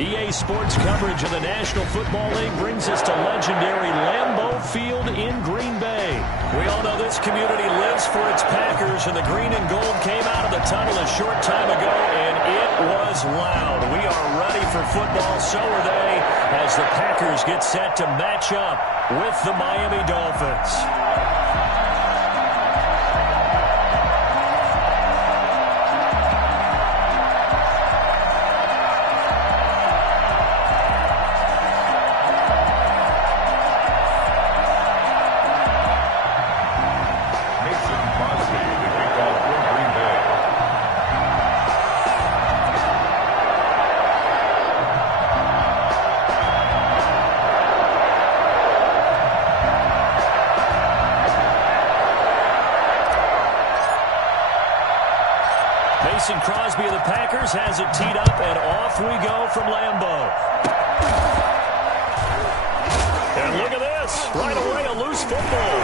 EA Sports coverage of the National Football League brings us to legendary Lambeau Field in Green Bay. We all know this community lives for its Packers, and the green and gold came out of the tunnel a short time ago, and it was loud. We are ready for football, so are they, as the Packers get set to match up with the Miami Dolphins. Crosby of the Packers has it teed up, and off we go from Lambeau. And look at this. Right away, a loose football.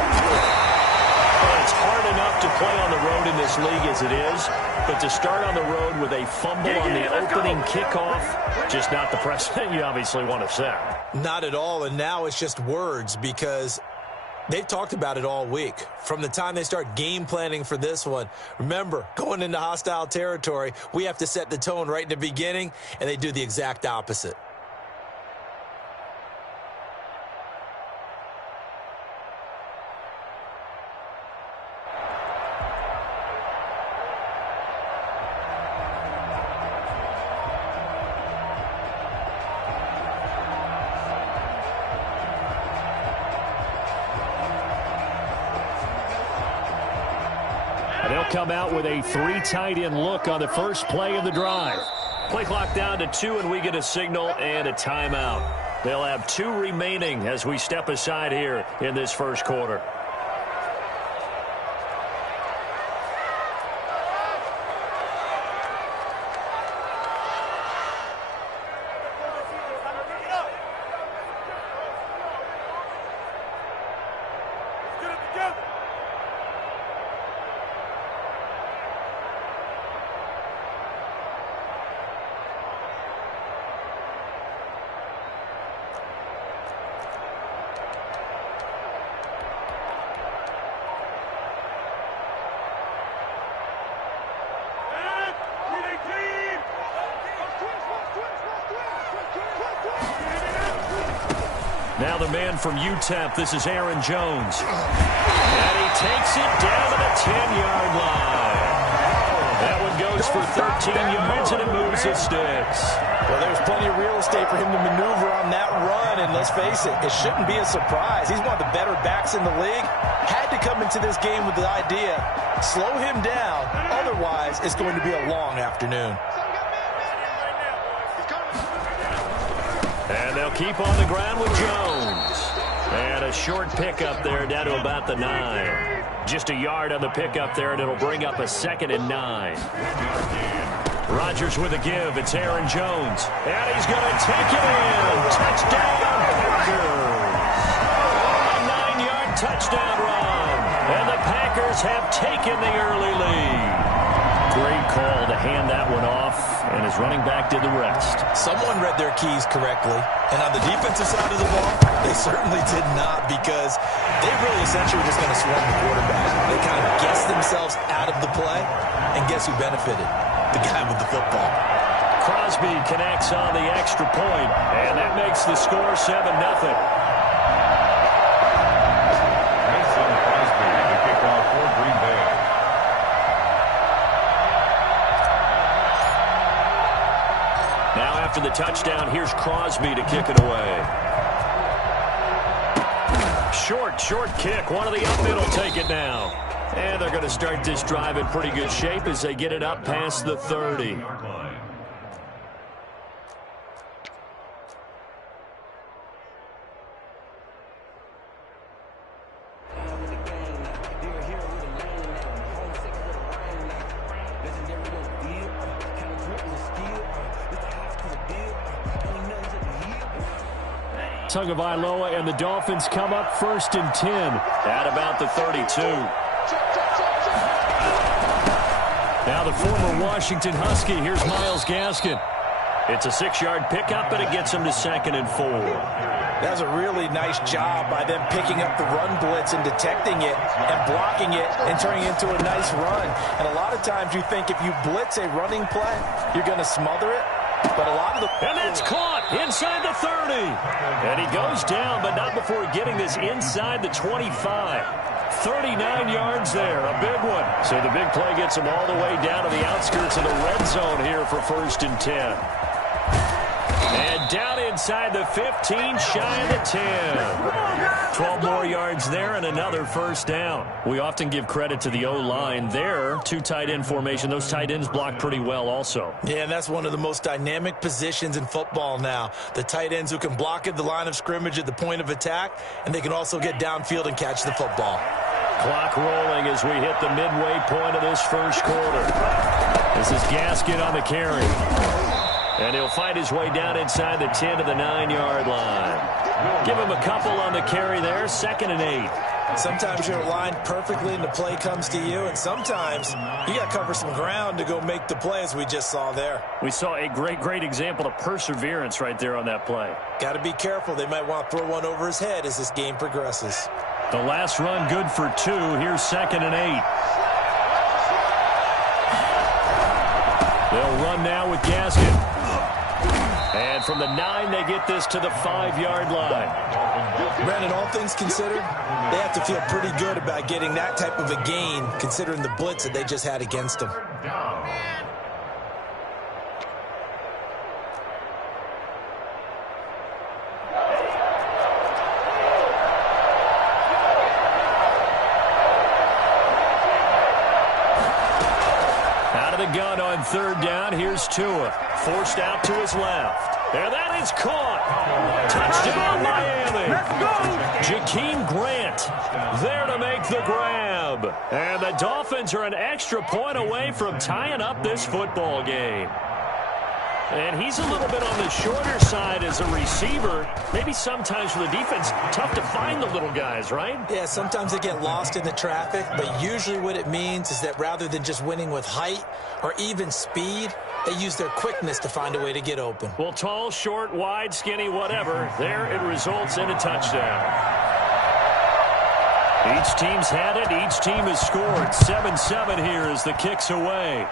Well, it's hard enough to play on the road in this league as it is, but to start on the road with a fumble on the opening kickoff, just not the precedent you obviously want to set. Not at all, and now it's just words because they've talked about it all week. From the time they start game planning for this one, remember, going into hostile territory, we have to set the tone right in the beginning, and they do the exact opposite. They'll come out with a 3 tight end look on the first play of the drive. Play clock down to 2, and we get a signal and a timeout. They'll have 2 remaining as we step aside here in this first quarter. Now the man from UTEP, this is Aaron Jones. And he takes it down to the 10-yard line. That one goes for 13 yards, and it moves the sticks. Well, there's plenty of real estate for him to maneuver on that run, and let's face it, it shouldn't be a surprise. He's one of the better backs in the league. Had to come into this game with the idea, slow him down, otherwise it's going to be a long afternoon. And they'll keep on the ground with Jones. And a short pickup there down to about the 9. Just a yard on the pickup there, and it'll bring up a 2nd and 9. Rodgers with a give. It's Aaron Jones. And he's going to take it in. Touchdown, Packers. A 9-yard touchdown run. And the Packers have taken the early lead. Great call to hand that one off, and his running back did the rest. Someone read their keys correctly, and on the defensive side of the ball, they certainly did not, because they really essentially were just going to swarm the quarterback. They kind of guessed themselves out of the play, and guess who benefited? The guy with the football. Crosby connects on the extra point, and that makes the score 7-0. After the touchdown, here's Crosby to kick it away. Short kick. One of the up middle take it now. And they're going to start this drive in pretty good shape as they get it up past the 30. Tagovailoa, and the Dolphins come up 1st and 10 at about the 32. Now the former Washington Husky, here's Myles Gaskin. It's a 6-yard pickup, and it gets them to 2nd and 4. That was a really nice job by them picking up the run blitz and detecting it and blocking it and turning it into a nice run. And a lot of times you think if you blitz a running play, you're going to smother it. But a lot of the... And that's caught inside the 30. And he goes down, but not before getting this inside the 25. 39 yards there, a big one. So the big play gets him all the way down to the outskirts of the red zone here for 1st and 10. And down inside the 15, shy of the 10. 12 more yards there and another 1st down. We often give credit to the O-line there. 2 tight end formation. Those tight ends block pretty well also. Yeah, and that's one of the most dynamic positions in football now. The tight ends who can block at the line of scrimmage at the point of attack, and they can also get downfield and catch the football. Clock rolling as we hit the midway point of this 1st quarter. This is Gaskin on the carry. And he'll fight his way down inside the 10 to the 9-yard line. Give him a couple on the carry there, 2nd and 8. Sometimes you're aligned perfectly and the play comes to you, and sometimes you got to cover some ground to go make the play, as we just saw there. We saw a great example of perseverance right there on that play. Got to be careful. They might want to throw one over his head as this game progresses. The last run good for 2. Here's 2nd and 8. They'll run now with Gaskin. And from the 9, they get this to the 5-yard line. Brandon, all things considered, they have to feel pretty good about getting that type of a gain, considering the blitz that they just had against them. Out of the gun on 3rd down, here's Tua. Forced out to his left. And that is caught. Touchdown, Miami. Jakeem Grant there to make the grab. And the Dolphins are an extra point away from tying up this football game. And he's a little bit on the shorter side as a receiver. Maybe sometimes for the defense, tough to find the little guys, right? Yeah, sometimes they get lost in the traffic, but usually what it means is that rather than just winning with height or even speed, they use their quickness to find a way to get open. Well, tall, short, wide, skinny, whatever, there it results in a touchdown. Each team's had it. Each team has scored. 7-7 here as the kick's away.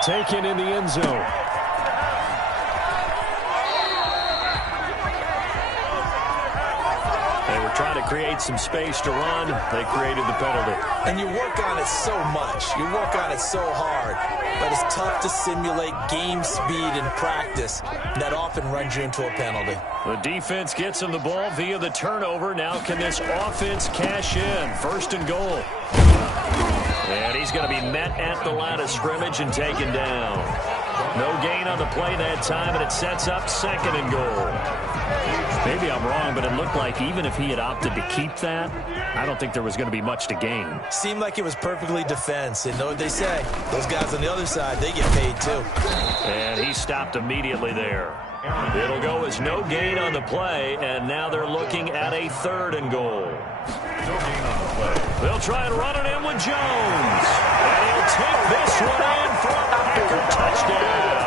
Taken in the end zone. They were trying to create some space to run. They created the penalty. And you work on it so much. You work on it so hard. But it's tough to simulate game speed in practice. That often runs you into a penalty. The defense gets him the ball via the turnover. Now can this offense cash in? 1st and goal. And he's going to be met at the line of scrimmage and taken down. No gain on the play that time, and it sets up 2nd and goal. Maybe I'm wrong, but it looked like even if he had opted to keep that, I don't think there was going to be much to gain. Seemed like it was perfectly defense. And know what they say? Those guys on the other side, they get paid too. And he stopped immediately there. It'll go as no gain on the play, and now they're looking at a 3rd and goal. They'll try and run it in with Jones. And he'll take this one in for a Packer touchdown.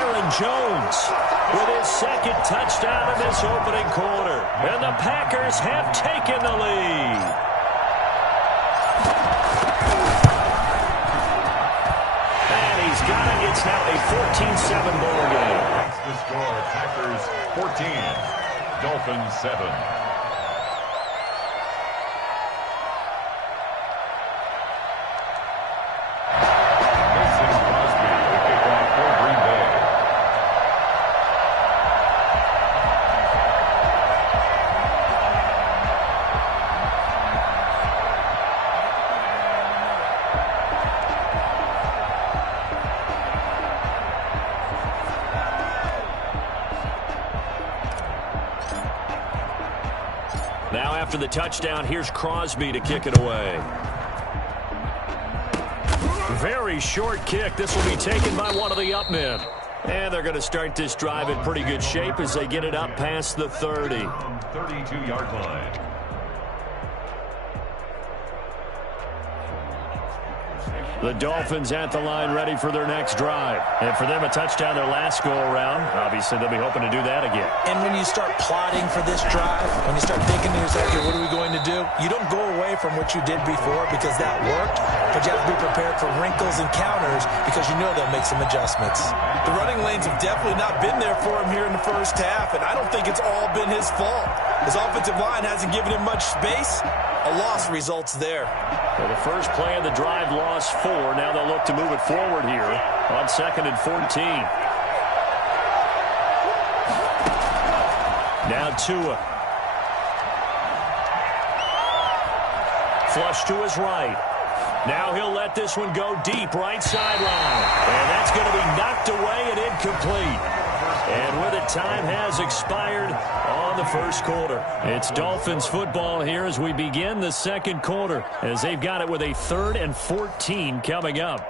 Aaron Jones with his 2nd touchdown in this opening quarter. And the Packers have taken the lead. And he's got it. It's now a 14-7 ball game. That's the score. Packers 14, Dolphins 7. Now after the touchdown, here's Crosby to kick it away. Very short kick. This will be taken by one of the up men. And they're going to start this drive in pretty good shape as they get it up past the 30. 32-yard line. The Dolphins at the line ready for their next drive. And for them, a touchdown their last go-around. Obviously, they'll be hoping to do that again. And when you start plotting for this drive, when you start thinking to yourself, okay, what are we going to do? You don't go away from what you did before because that worked, but you have to be prepared for wrinkles and counters because you know they'll make some adjustments. The running lanes have definitely not been there for him here in the first half, and I don't think it's all been his fault. His offensive line hasn't given him much space. A loss results there. Well, the first play of the drive lost 4. Now they'll look to move it forward here on 2nd and 14. Now Tua. Flush to his right. Now he'll let this one go deep right sideline. And that's going to be knocked away and incomplete. And with it, time has expired on the first quarter. It's Dolphins football here as we begin the second quarter, as they've got it with a 3rd and 14 coming up.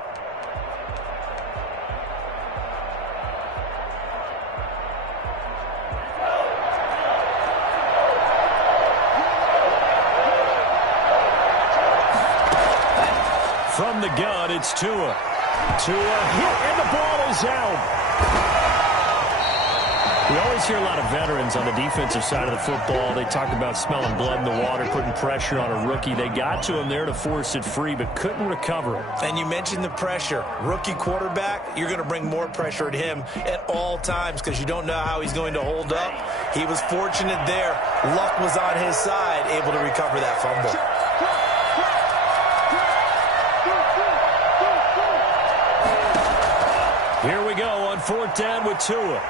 From the gun, it's Tua. Tua hit, and the ball is out. We always hear a lot of veterans on the defensive side of the football. They talk about smelling blood in the water, putting pressure on a rookie. They got to him there to force it free, but couldn't recover it. And you mentioned the pressure. Rookie quarterback, you're going to bring more pressure at him at all times because you don't know how he's going to hold up. He was fortunate there. Luck was on his side, able to recover that fumble. Here we go on 4th down with Tua.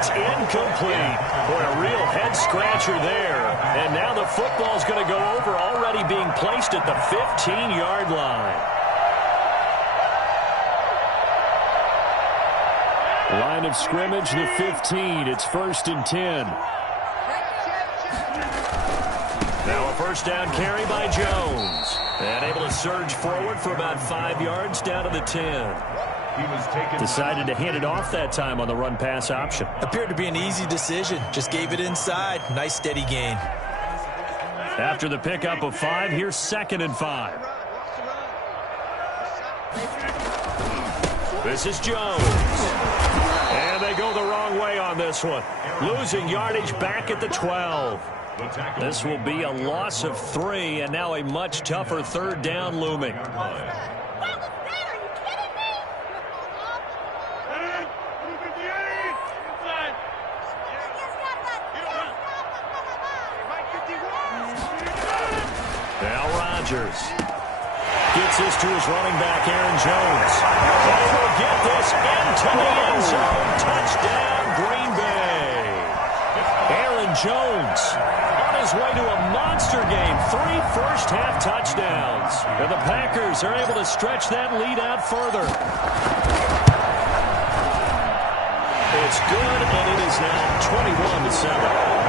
It's incomplete. Boy, a real head-scratcher there. And now the football's going to go over, already being placed at the 15-yard line. Line of scrimmage, the 15. It's 1st and 10. Now a first down carry by Jones. And able to surge forward for about 5 yards down to the 10. Decided to hand it off that time on the run-pass option. Appeared to be an easy decision. Just gave it inside. Nice steady gain. After the pickup of 5, here's 2nd and 5. This is Jones. And they go the wrong way on this one. Losing yardage back at the 12. This will be a loss of 3, and now a much tougher 3rd down looming. Gets this to his running back, Aaron Jones. And he will get this into the end zone. Touchdown, Green Bay. Aaron Jones on his way to a monster game. 3 first-half touchdowns. And the Packers are able to stretch that lead out further. It's good, and it is now 21-7.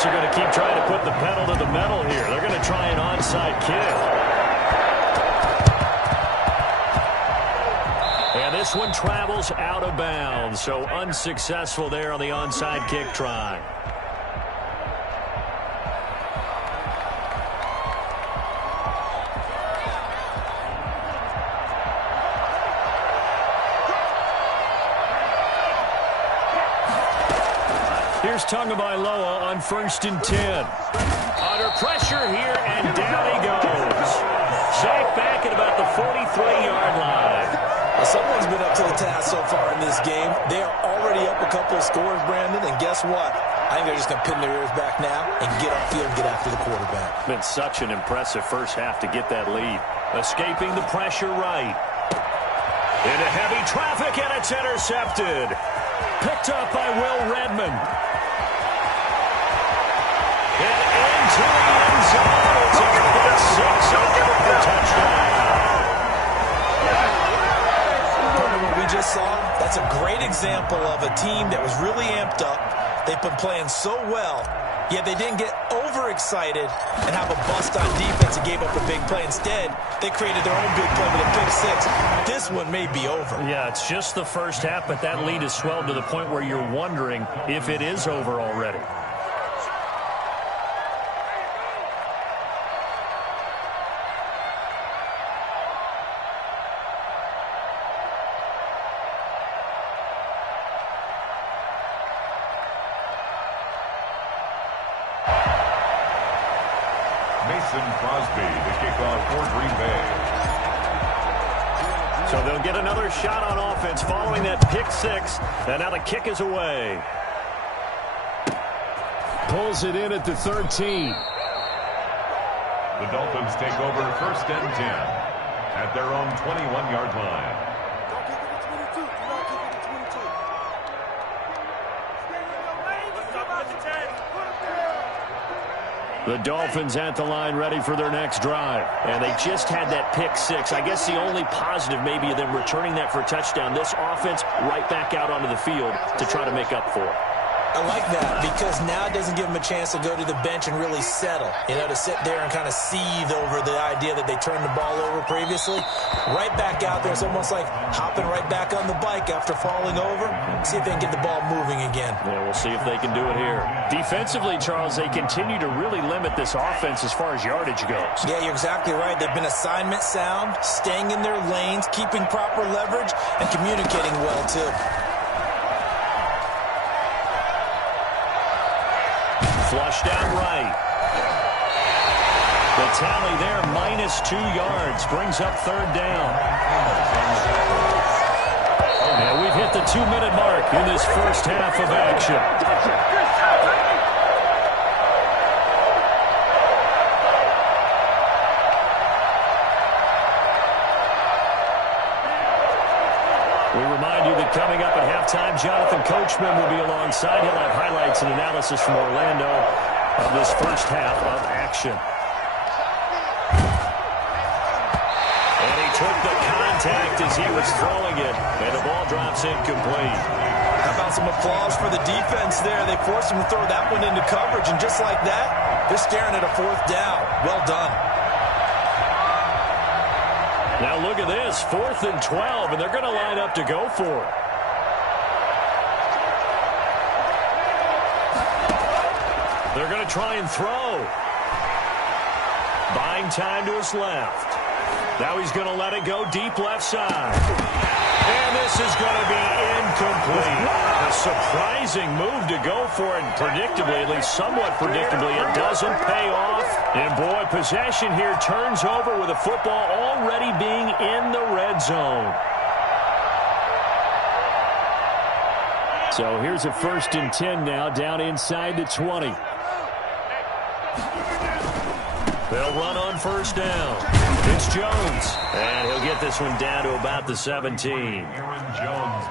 They're going to keep trying to put the pedal to the metal here. They're going to try an onside kick. And this one travels out of bounds, so unsuccessful there on the onside kick try. Here's Tagovailoa on 1st and 10. Under pressure here, and down he goes. Sacked back at about the 43-yard line. Well, someone's been up to the task so far in this game. They are already up a couple of scores, Brandon, and guess what? I think they're just going to pin their ears back now and get upfield and get after the quarterback. Been such an impressive first half to get that lead. Escaping the pressure right. Into heavy traffic, and it's intercepted. Picked up by Will Redmond. And into the end zone. It's a pick six over the touchdown. What we just saw, that's a great example of a team that was really amped up. They've been playing so well, Yeah, they didn't get overexcited and have a bust on defense and gave up a big play. Instead, they created their own big play with a pick six. This one may be over. Yeah, it's just the first half, but that lead has swelled to the point where you're wondering if it is over already. Crosby to kick off for Green Bay. So they'll get another shot on offense following that pick six, and now the kick is away. Pulls it in at the 13. The Dolphins take over 1st and 10 at their own 21-yard line. The Dolphins at the line ready for their next drive. And they just had that pick six. I guess the only positive maybe of them returning that for a touchdown. This offense right back out onto the field to try to make up for it. I like that because now it doesn't give them a chance to go to the bench and really settle. You know, to sit there and kind of seethe over the idea that they turned the ball over previously. Right back out there. It's almost like hopping right back on the bike after falling over. See if they can get the ball moving again. Yeah, we'll see if they can do it here. Defensively, Charles, they continue to really limit this offense as far as yardage goes. Yeah, you're exactly right. They've been assignment sound, staying in their lanes, keeping proper leverage, and communicating well, too. Flush down right. The tally there, -2 yards, brings up 3rd down. And we've hit the 2-minute mark in this first half of action. We remind you that coming up at halftime, Jonathan Coachman will be alongside. He'll have highlights and analysis from Orlando of this first half of action. And he took the contact as he was throwing it, and the ball drops incomplete. How about some applause for the defense there? They forced him to throw that one into coverage, and just like that, they're staring at a 4th down. Well done. Now look at this, 4th and 12, and they're going to line up to go for it. They're going to try and throw. Buying time to his left. Now he's going to let it go deep left side. And this is going to be incomplete. A surprising move to go for it, predictably, at least somewhat predictably. It doesn't pay off. And, boy, possession here turns over with the football already being in the red zone. So here's a 1st and 10 now, down inside the 20. They'll run on 1st down. It's Jones. And he'll get this one down to about the 17.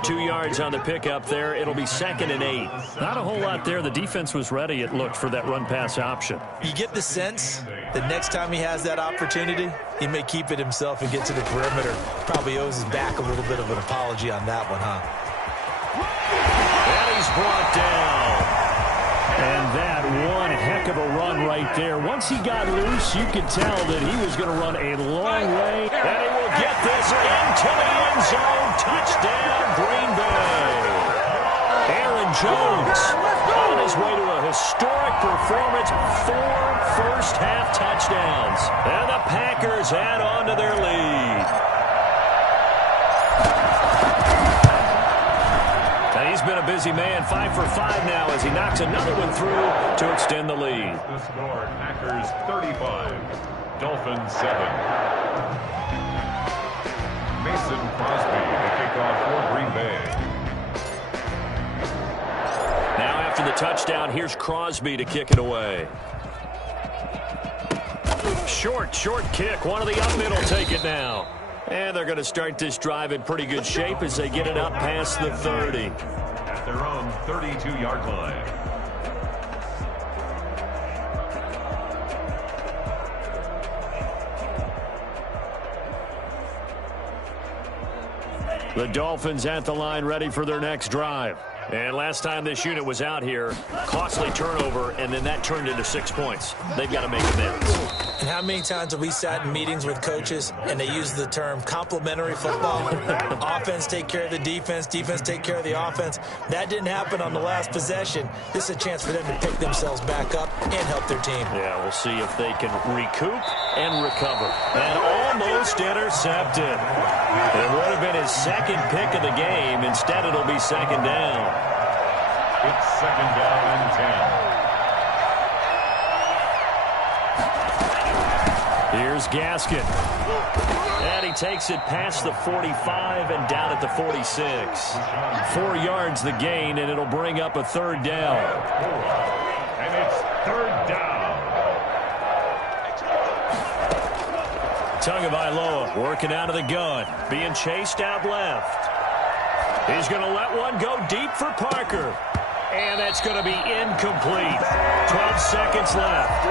2 yards on the pickup there. It'll be 2nd and 8. Not a whole lot there. The defense was ready, it looked, for that run-pass option. You get the sense that next time he has that opportunity, he may keep it himself and get to the perimeter. Probably owes his back a little bit of an apology on that one, huh? And he's brought down. And that one heck of a run right there. Once he got loose, you could tell that he was going to run a long way. And he will get this into the end zone. Touchdown, Green Bay. Aaron Jones on his way to a historic performance. 4 first-half touchdowns. And the Packers add on to their lead. He's been a busy man, 5 for 5 now as he knocks another one through to extend the lead. The score, Packers 35, Dolphins 7. Mason Crosby to kick off for Green Bay. Now after the touchdown, here's Crosby to kick it away. Short kick. One of the up middle take it now. And they're going to start this drive in pretty good shape as they get it up past the 30. At their own 32-yard line. The Dolphins at the line ready for their next drive. And last time this unit was out here, costly turnover, and then that turned into 6 points. They've got to make amends. And how many times have we sat in meetings with coaches and they use the term complementary football? Offense take care of the defense, defense take care of the offense. That didn't happen on the last possession. This is a chance for them to pick themselves back up and help their team. Yeah, we'll see if they can recoup and recover. And almost intercepted. It would have been his second pick of the game. Instead, it'll be second down. It's second down and 10. Here's Gaskin. And he takes it past the 45 and down at the 46. 4 yards the gain, and it'll bring up a third down. And it's third down. Tagovailoa working out of the gun, being chased out left. He's going to let one go deep for Parker. And that's going to be incomplete. 12 seconds left.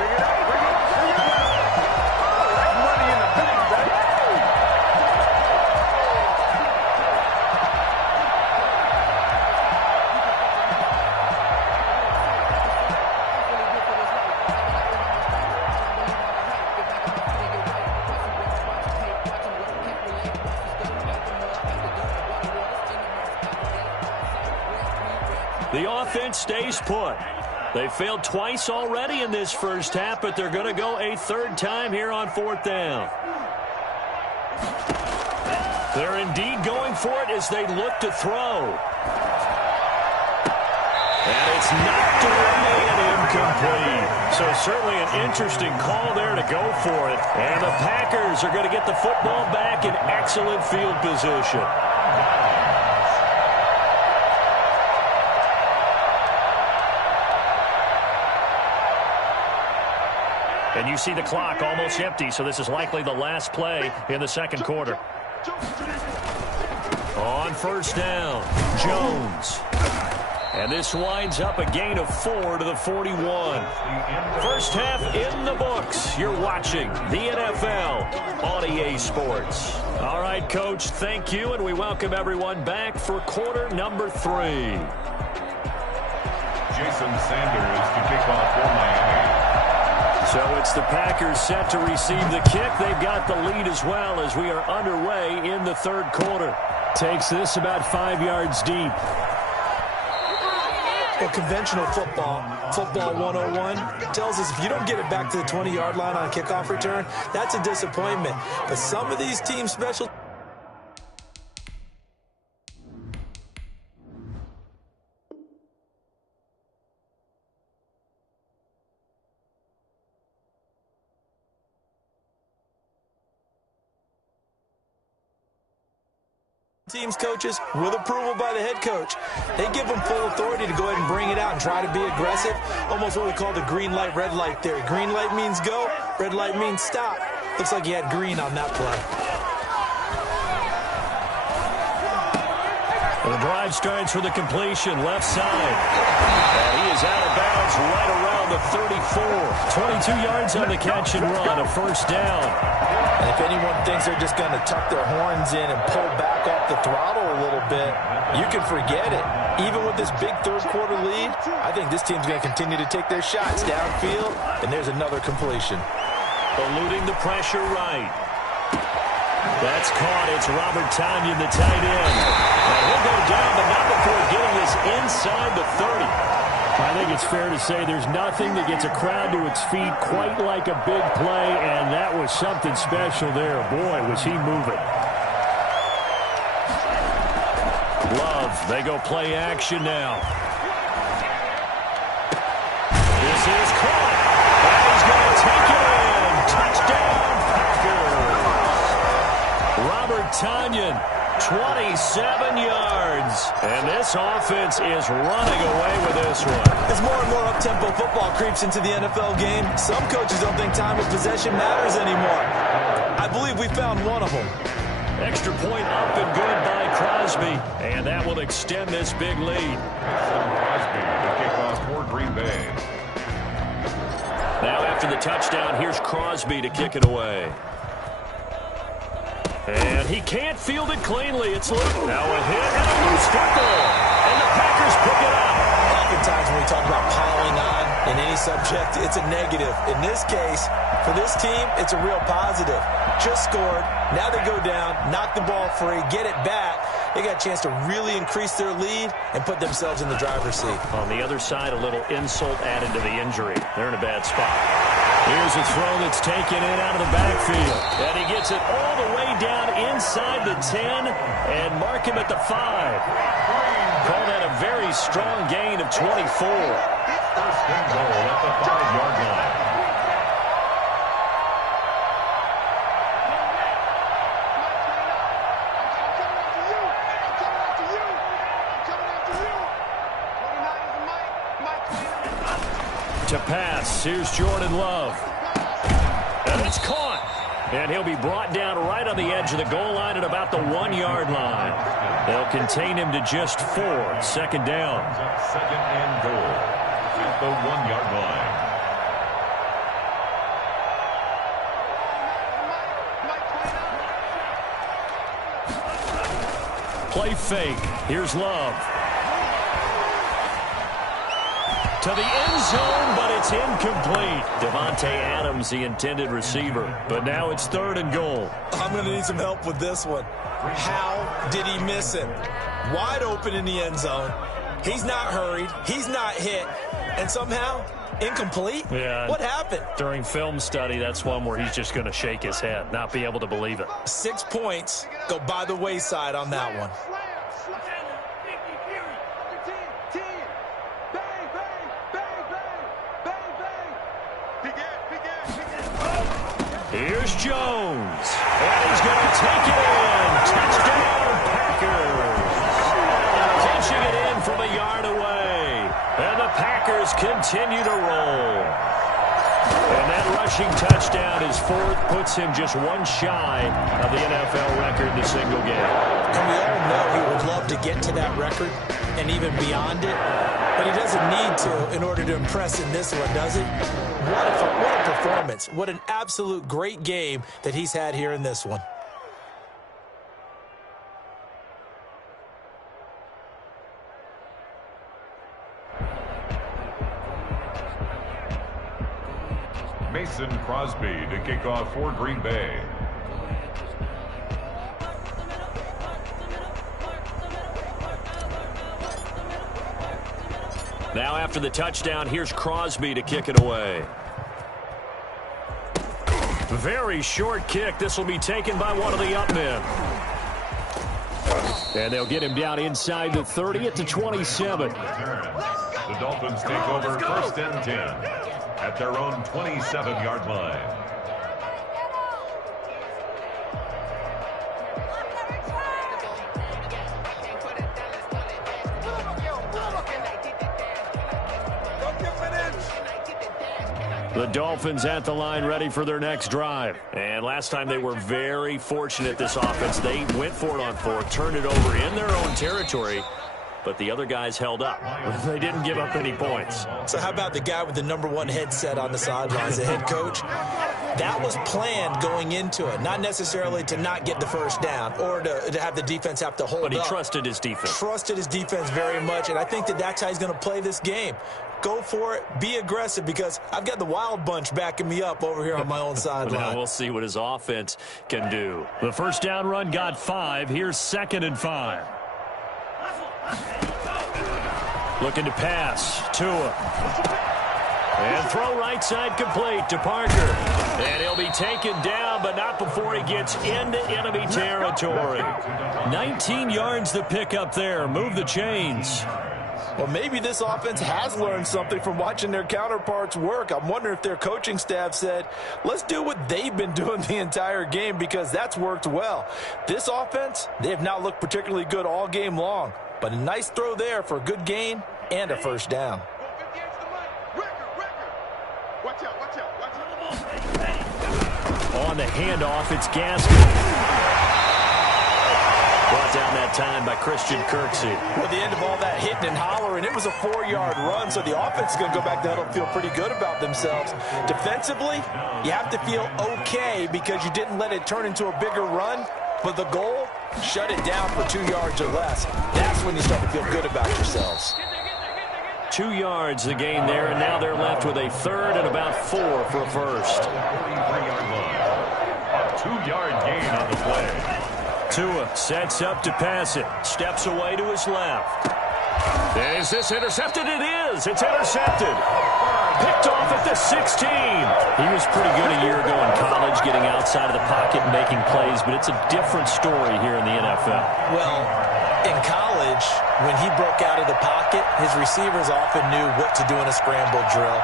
The offense stays put. They failed twice already in this first half, but they're going to go a third time here on fourth down. They're indeed going for it as they look to throw. And it's knocked away and incomplete. So certainly an interesting call there to go for it. And the Packers are going to get the football back in excellent field position. And you see the clock almost empty, so this is likely the last play in the second quarter. On first down, Jones. And this winds up a gain of 4 to the 41. First half in the books. You're watching the NFL on EA Sports. All right, Coach, thank you, and we welcome everyone back for quarter number 3. Jason Sanders to kick off for Miami. So it's the Packers set to receive the kick. They've got the lead as well as we are underway in the third quarter. Takes this about 5 yards deep. Well, conventional football 101, tells us if you don't get it back to the 20-yard line on a kickoff return, that's a disappointment. But some of these team special teams coaches with approval by the head coach. They give them full authority to go ahead and bring it out and try to be aggressive. Almost what we call the green light, red light theory. Green light means go, red light means stop. Looks like he had green on that play. Well, the drive starts with a completion left side. And he is out of bounds right around the 34. 22 yards on the catch and run, a first down. And if anyone thinks they're just going to tuck their horns in and pull back off the throttle a little bit, you can forget it. Even with this big third quarter lead, I think this team's going to continue to take their shots downfield, and there's another completion. Eluding the pressure right. That's caught. It's Robert Tonyan, the tight end. And he'll go down, but not before getting this inside the 30. I think it's fair to say there's nothing that gets a crowd to its feet quite like a big play, and that was something special there. Boy, was he moving. Love, they go play action now. This is caught. And he's going to take it in. Touchdown, Packers. Robert Tonyan, 27 yards. And this offense is running away with this one. As more and more up-tempo football creeps into the NFL game, some coaches don't think time of possession matters anymore. I believe we found one of them. Extra point up and good by Crosby. And that will extend this big lead. Crosby to kick off for Green Bay. Now after the touchdown, here's Crosby to kick it away. And he can't field it cleanly. It's loose. Now a hit and a loose football. And the Packers pick it up. Oftentimes when we talk about piling on in any subject, it's a negative. In this case, for this team, it's a real positive. Just scored. Now they go down, knock the ball free, get it back. They got a chance to really increase their lead and put themselves in the driver's seat. On the other side, a little insult added to the injury. They're in a bad spot. Here's a throw that's taken in out of the backfield. And he gets it all the way down inside the 10 and mark him at the 5. Call that a very strong gain of 24. First and goal at the 5-yard line. To pass, here's Jordan Love. And it's caught. And he'll be brought down right on the edge of the goal line at about the 1-yard line. They'll contain him to just 4. Second down. Second and goal at the 1-yard line. Play fake. Here's Love. To the end zone, but it's incomplete. Devontae Adams, the intended receiver. But now it's 3rd and goal. I'm going to need some help with this one. How did he miss him? Wide open in the end zone. He's not hurried. He's not hit. And somehow, incomplete? Yeah. What happened? During film study, that's one where he's just going to shake his head, not be able to believe it. 6 points go by the wayside on that one. Here's Jones. And he's going to take it in. Touchdown, Packers. Pinching it in from a yard away. And the Packers continue to roll. And that rushing touchdown is 4th, puts him just 1 shy of the NFL record in a single game. And we all know he would love to get to that record and even beyond it, but he doesn't need to in order to impress in this one, does he? What a performance. What an absolute great game that he's had here in this one. Mason Crosby to kick off for Green Bay. Now after the touchdown, here's Crosby to kick it away. Very short kick. This will be taken by one of the up men. And they'll get him down inside the 30 at the 27. The Dolphins take over 1st and 10 at their own 27-yard line. The Dolphins at the line ready for their next drive. And last time they were very fortunate, this offense. They went for it on 4th, turned it over in their own territory, but the other guys held up. They didn't give up any points. So how about the guy with the #1 headset on the sidelines, the head coach? That was planned going into it, not necessarily to not get the first down or to have the defense have to hold up. But he trusted his defense. Trusted his defense very much, and I think that that's how he's going to play this game. Go for it. Be aggressive, because I've got the wild bunch backing me up over here on my own sideline. Now we'll see what his offense can do. The first down run got 5. Here's 2nd and 5. Looking to pass. Tua. And throw right side complete to Parker. And he'll be taken down, but not before he gets into enemy territory. 19 yards to pick up there. Move the chains. Well, maybe this offense has learned something from watching their counterparts work. I'm wondering if their coaching staff said, let's do what they've been doing the entire game, because that's worked well. This offense, they have not looked particularly good all game long, but a nice throw there for a good gain and a first down. On the handoff, it's Gaskin. Brought down that time by Christian Kirksey. Well, the end of all that hitting and hollering, it was a 4-yard run, so the offense is going to go back down and feel pretty good about themselves. Defensively, you have to feel okay because you didn't let it turn into a bigger run, But the goal, shut it down for 2 yards or less. That's when you start to feel good about yourselves. 2 yards the gain there, and now they're left with a third and about 4 for a first. 43-yard line. A 2-yard gain on the play. Tua sets up to pass it. Steps away to his left. Is this intercepted? It is. It's intercepted. Picked off at the 16. He was pretty good a year ago in college, getting outside of the pocket and making plays, but it's a different story here in the NFL. Well, in college, when he broke out of the pocket, his receivers often knew what to do in a scramble drill,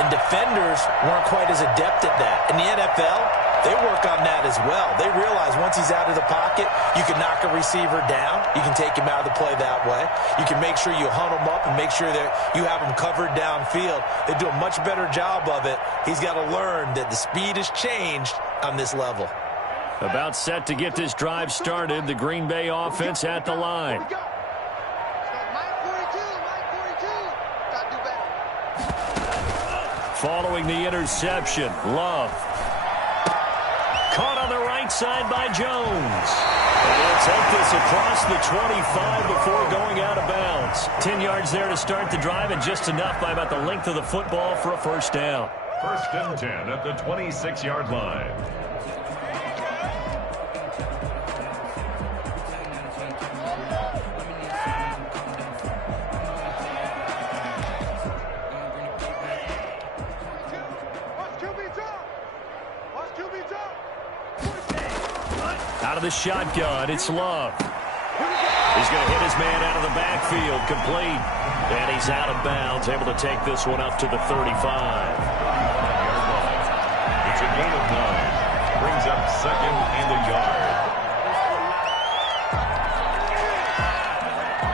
and defenders weren't quite as adept at that. In the NFL, they work on that as well. They realize once he's out of the pocket, you can knock a receiver down. You can take him out of the play that way. You can make sure you hunt him up and make sure that you have him covered downfield. They do a much better job of it. He's got to learn that the speed has changed on this level. About set to get this drive started. The Green Bay offense at the line. Following the interception, Love. Caught on the right side by Jones. And he'll take this across the 25 before going out of bounds. 10 yards there to start the drive, and just enough by about the length of the football for a first down. First and 10 at the 26-yard line. Out of the shotgun, it's Love. He's going to hit his man out of the backfield, complete. And he's out of bounds, able to take this one up to the 35. It's a gain of 9. Brings up second and a yard.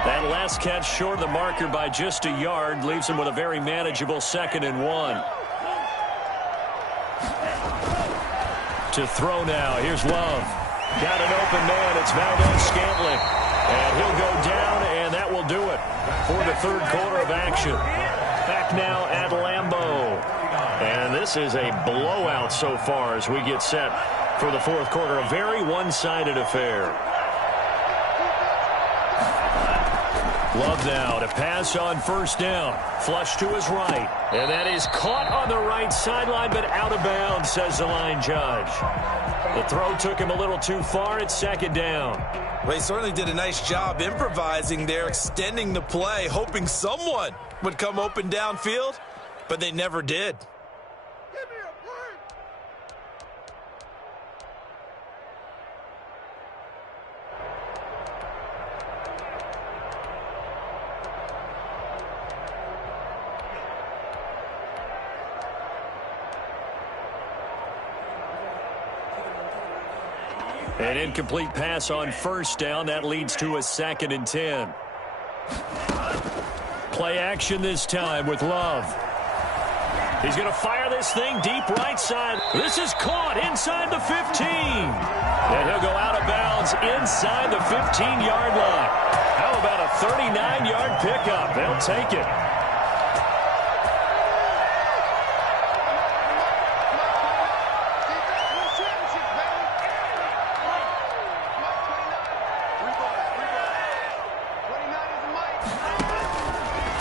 That last catch short of the marker by just a yard leaves him with a very manageable 2nd and 1. To throw now, here's Love. Got an open man. It's Valdez-Scantling. And he'll go down, and that will do it for the third quarter of action. Back now at Lambeau. And this is a blowout so far as we get set for the fourth quarter. A very one-sided affair. Love now to pass on first down. Flush to his right. And that is caught on the right sideline, but out of bounds, says the line judge. The throw took him a little too far. It's 2nd down. Well, he certainly did a nice job improvising there, extending the play, hoping someone would come open downfield, but they never did. An incomplete pass on first down. That leads to a 2nd and 10. Play action this time with Love. He's going to fire this thing deep right side. This is caught inside the 15. And he'll go out of bounds inside the 15-yard line. How about a 39-yard pickup? They'll take it.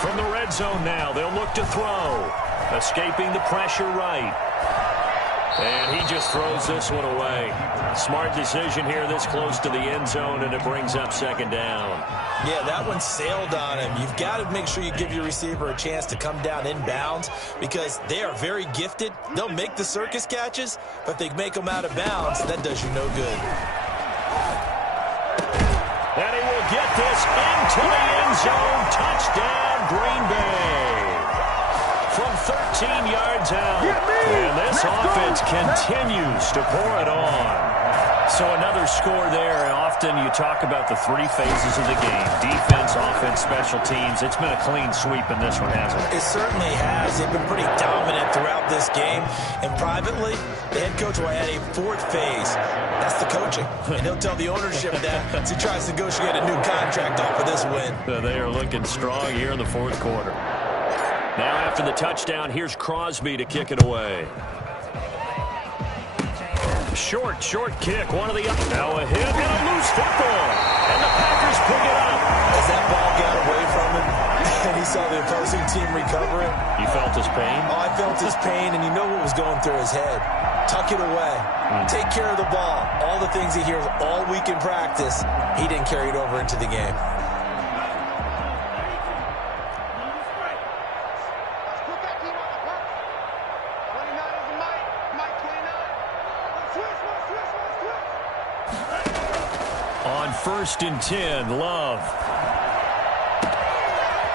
From the red zone now, they'll look to throw. Escaping the pressure right. And he just throws this one away. Smart decision here this close to the end zone, and it brings up 2nd down. Yeah, that one sailed on him. You've got to make sure you give your receiver a chance to come down inbounds because they are very gifted. They'll make the circus catches, but if they make them out of bounds, that does you no good. And he will get this into the end zone. Touchdown, Green Bay. From 13 yards out. And this offense continues to pour it on. So another score there. Often you talk about the 3 phases of the game. Defense, offense, special teams. It's been a clean sweep in this one, hasn't it? It certainly has. They've been pretty dominant throughout this game. And privately, the head coach will add a 4th phase. That's the coaching. And he'll tell the ownership that as he tries to negotiate a new contract off of this win. They are looking strong here in the fourth quarter. Now after the touchdown, here's Crosby to kick it away. Short kick. One of the up. Now a hit and a loose football. And the Packers pick it up. As that ball got away from him, and he saw the opposing team recover it. You felt his pain? Oh, I felt his pain, and you know what was going through his head. Tuck it away. Take care of the ball. All the things he hears all week in practice, he didn't carry it over into the game. On 1st and 10, Love.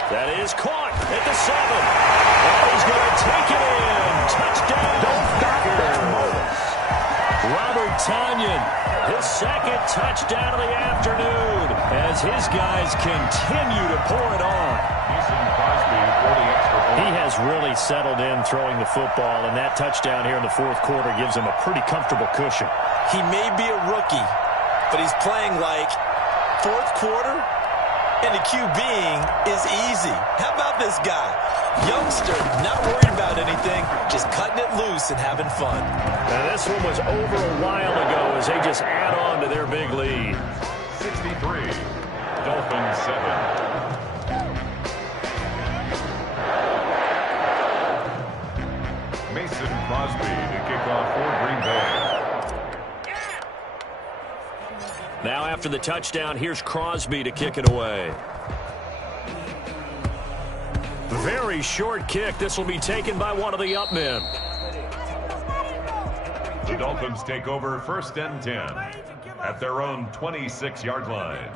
That is caught at the 7. And he's going to take it in. Touchdown, Packers. Robert Tonyan, his second touchdown of the afternoon as his guys continue to pour it on. He has really settled in throwing the football, and that touchdown here in the 4th quarter gives him a pretty comfortable cushion. He may be a rookie, but he's playing like 4th quarter, and the QBing is easy. How about this guy? Youngster, not worried about anything, just cutting it loose and having fun. Now this one was over a while ago as they just add on to their big lead. 63, Dolphins 7. Mason Crosby to kick off for Green Bay. Now after the touchdown, here's Crosby to kick it away. Very short kick. This will be taken by one of the up men. The Dolphins take over 1st and 10 at their own 26-yard line.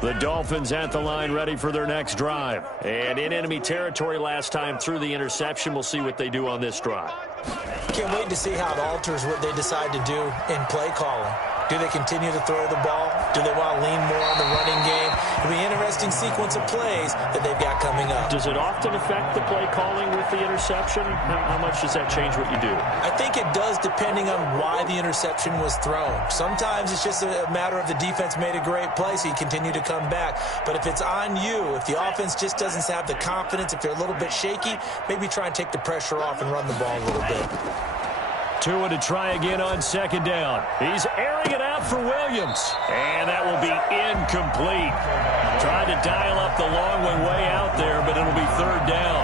The Dolphins at the line ready for their next drive. And in enemy territory last time through the interception. We'll see what they do on this drive. Can't wait to see how it alters what they decide to do in play calling. Do they continue to throw the ball? Do they want to lean more on the running game? It'll be an interesting sequence of plays that they've got coming up. Does it often affect the play calling with the interception? How much does that change what you do? I think it does depending on why the interception was thrown. Sometimes it's just a matter of the defense made a great play, so you continue to come back. But if it's on you, if the offense just doesn't have the confidence, if they're a little bit shaky, maybe try and take the pressure off and run the ball a little bit. Tua to try again on 2nd down. He's airing it out for Williams. And that will be incomplete. Tried to dial up the long way out there, but it'll be 3rd down.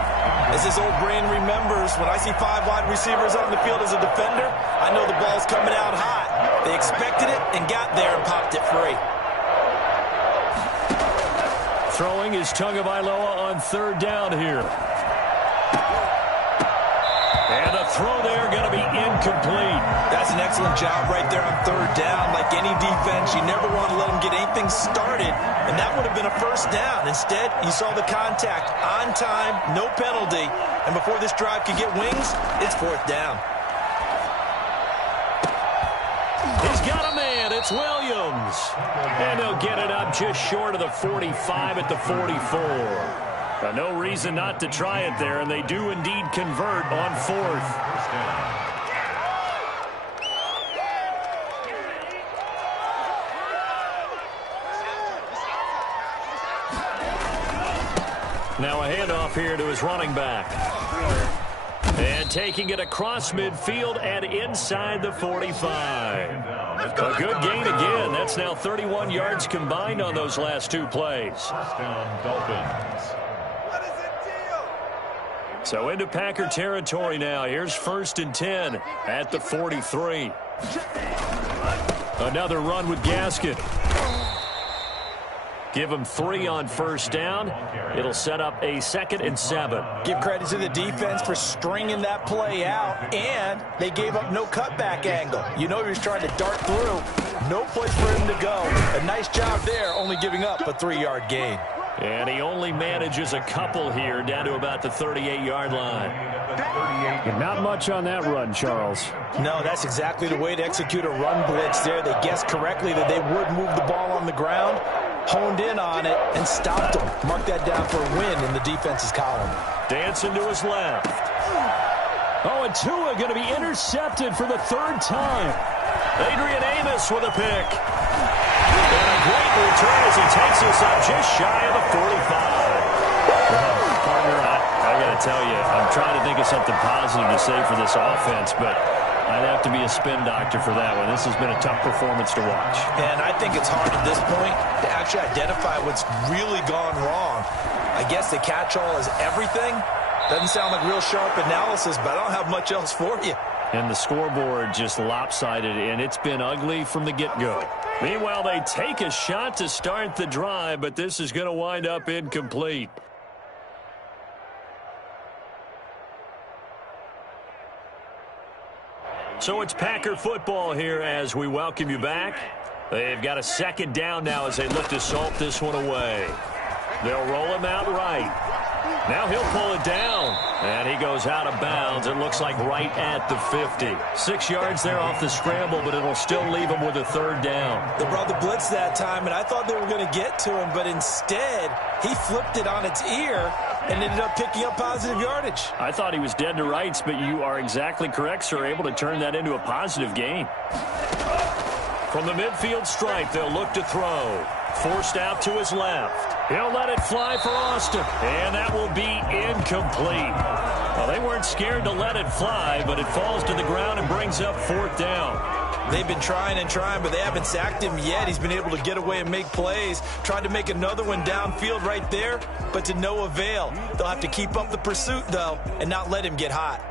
As his old brain remembers, when I see 5 wide receivers on the field as a defender, I know the ball's coming out hot. They expected it and got there and popped it free. Throwing is Tagovailoa on 3rd down here. And a throw there going to be incomplete. That's an excellent job right there on 3rd down. Like any defense, you never want to let them get anything started, and that would have been a 1st down. Instead, you saw the contact on time, no penalty, and before this drive could get wings, it's 4th down. He's got a man. It's Williams. And he'll get it up just short of the 45 at the 44. No reason not to try it there, and they do indeed convert on 4th. Now a handoff here to his running back. And taking it across midfield and inside the 45. A good gain again. That's now 31 yards combined on those last 2 plays. Touchdown, Dolphins. So into Packer territory now. Here's 1st and 10 at the 43. Another run with Gaskin. Give him 3 on 1st down. It'll set up a 2nd and 7. Give credit to the defense for stringing that play out, and they gave up no cutback angle. You know he was trying to dart through. No place for him to go. A nice job there, only giving up a 3-yard gain. And he only manages a couple here down to about the 38-yard line. Not much on that run, Charles. No, that's exactly the way to execute a run blitz there. They guessed correctly that they would move the ball on the ground, honed in on it, and stopped them. Mark that down for a win in the defense's column. Dancing to his left. Oh, and Tua going to be intercepted for the 3rd time. Adrian Amos with a pick. And a great return as he takes us up just shy of the 45. Partner, I got to tell you, I'm trying to think of something positive to say for this offense, but I'd have to be a spin doctor for that one. This has been a tough performance to watch. And I think it's hard at this point to actually identify what's really gone wrong. I guess the catch-all is everything. Doesn't sound like real sharp analysis, but I don't have much else for you. And the scoreboard just lopsided, and it's been ugly from the get-go. Meanwhile, they take a shot to start the drive, but this is going to wind up incomplete. So it's Packer football here as we welcome you back. They've got a second down now as they look to salt this one away. They'll roll him out right. Now he'll pull it down. And he goes out of bounds. It looks like right at the 50. 6 yards there off the scramble, but it'll still leave him with a third down. They brought the blitz that time, and I thought they were going to get to him, but instead he flipped it on its ear and ended up picking up positive yardage. I thought he was dead to rights, but you are exactly correct, sir, able to turn that into a positive gain. From the midfield stripe, they'll look to throw. Forced out to his left. He'll let it fly for Austin, and that will be incomplete. Well, they weren't scared to let it fly, but it falls to the ground and brings up fourth down. They've been trying and trying, but they haven't sacked him yet. He's been able to get away and make plays. Tried to make another one downfield right there, but to no avail. They'll have to keep up the pursuit, though, and not let him get hot.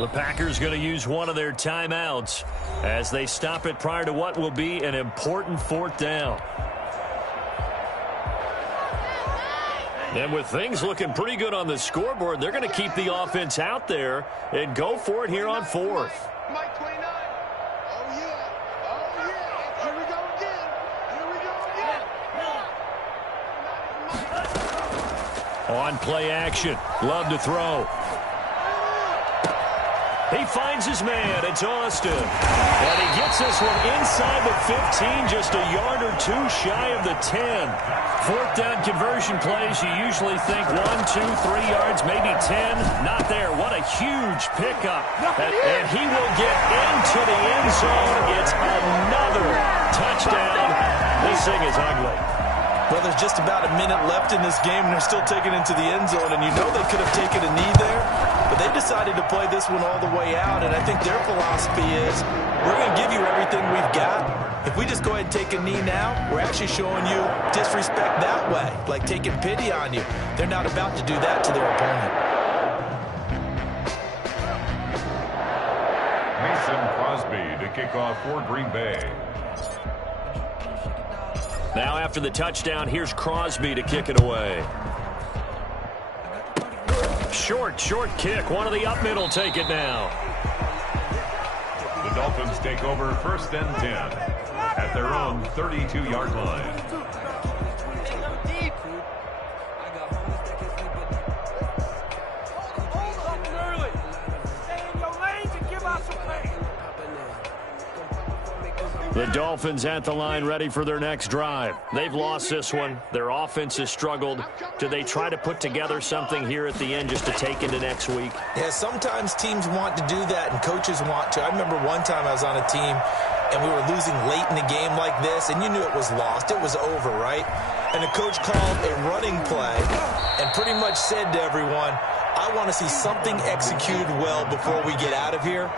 The Packers going to use one of their timeouts as they stop it prior to what will be an important fourth down. And with things looking pretty good on the scoreboard, they're going to keep the offense out there and go for it here on fourth. Mike 29. Oh, yeah. Oh, yeah. Here we go again. Here we go again. On play action. Love to throw. He finds his man. It's Austin. And he gets this one inside the 15, just a yard or two shy of the 10. Fourth down conversion plays, you usually think 1, 2, 3 yards, maybe 10. Not there. What a huge pickup. And he will get into the end zone. It's another touchdown. This thing is ugly. Well, there's just about a minute left in this game, and they're still taking it into the end zone. And you know they could have taken a knee there, but they decided to play this one all the way out. And I think their philosophy is, we're going to give you everything we've got. If we just go ahead and take a knee now, we're actually showing you disrespect that way, like taking pity on you. They're not about to do that to their opponent. Mason Crosby to kick off for Green Bay. Now after the touchdown, here's Crosby to kick it away. Short kick. One of the up middle take it now. The Dolphins take over first and 10 at their own 32-yard line. The Dolphins at the line ready for their next drive. They've lost this one. Their offense has struggled. Do they try to put together something here at the end just to take into next week? Yeah, sometimes teams want to do that and coaches want to. I remember one time I was on a team and we were losing late in the game like this, and you knew it was lost. It was over, right? And the coach called a running play and pretty much said to everyone, I want to see something executed well before we get out of here.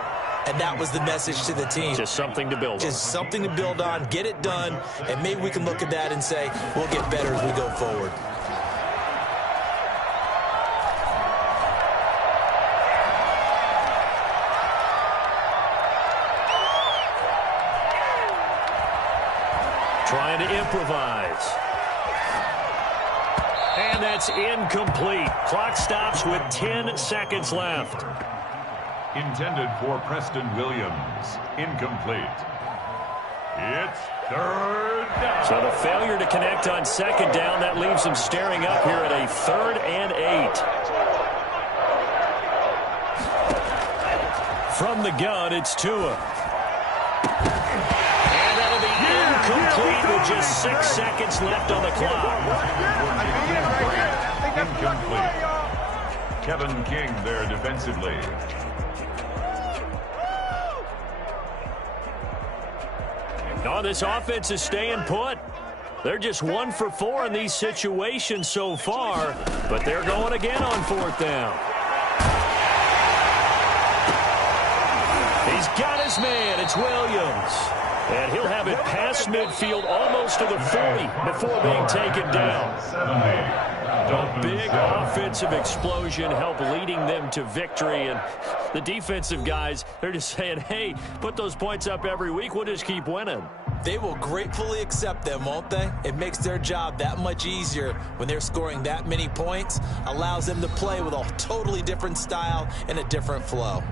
And that was the message to the team. Just something to build on. Just something to build on, get it done, and maybe we can look at that and say, we'll get better as we go forward. Trying to improvise. And that's incomplete. Clock stops with 10 seconds left. Intended for Preston Williams. Incomplete. It's third down. So the failure to connect on second down, that leaves him staring up here at a 3rd and 8. From the gun, it's Tua. And that'll be incomplete with just 6 seconds left on the clock. Incomplete. Kevin King there defensively. Oh, this offense is staying put. They're just 1 for 4 in these situations so far, but they're going again on 4th down. He's got his man. It's Williams. And he'll have it past midfield almost to the 40 before being taken down. A big offensive explosion helped leading them to victory. And the defensive guys, they're just saying, hey, put those points up every week. We'll just keep winning. They will gratefully accept them, won't they? It makes their job that much easier when they're scoring that many points. Allows them to play with a totally different style and a different flow.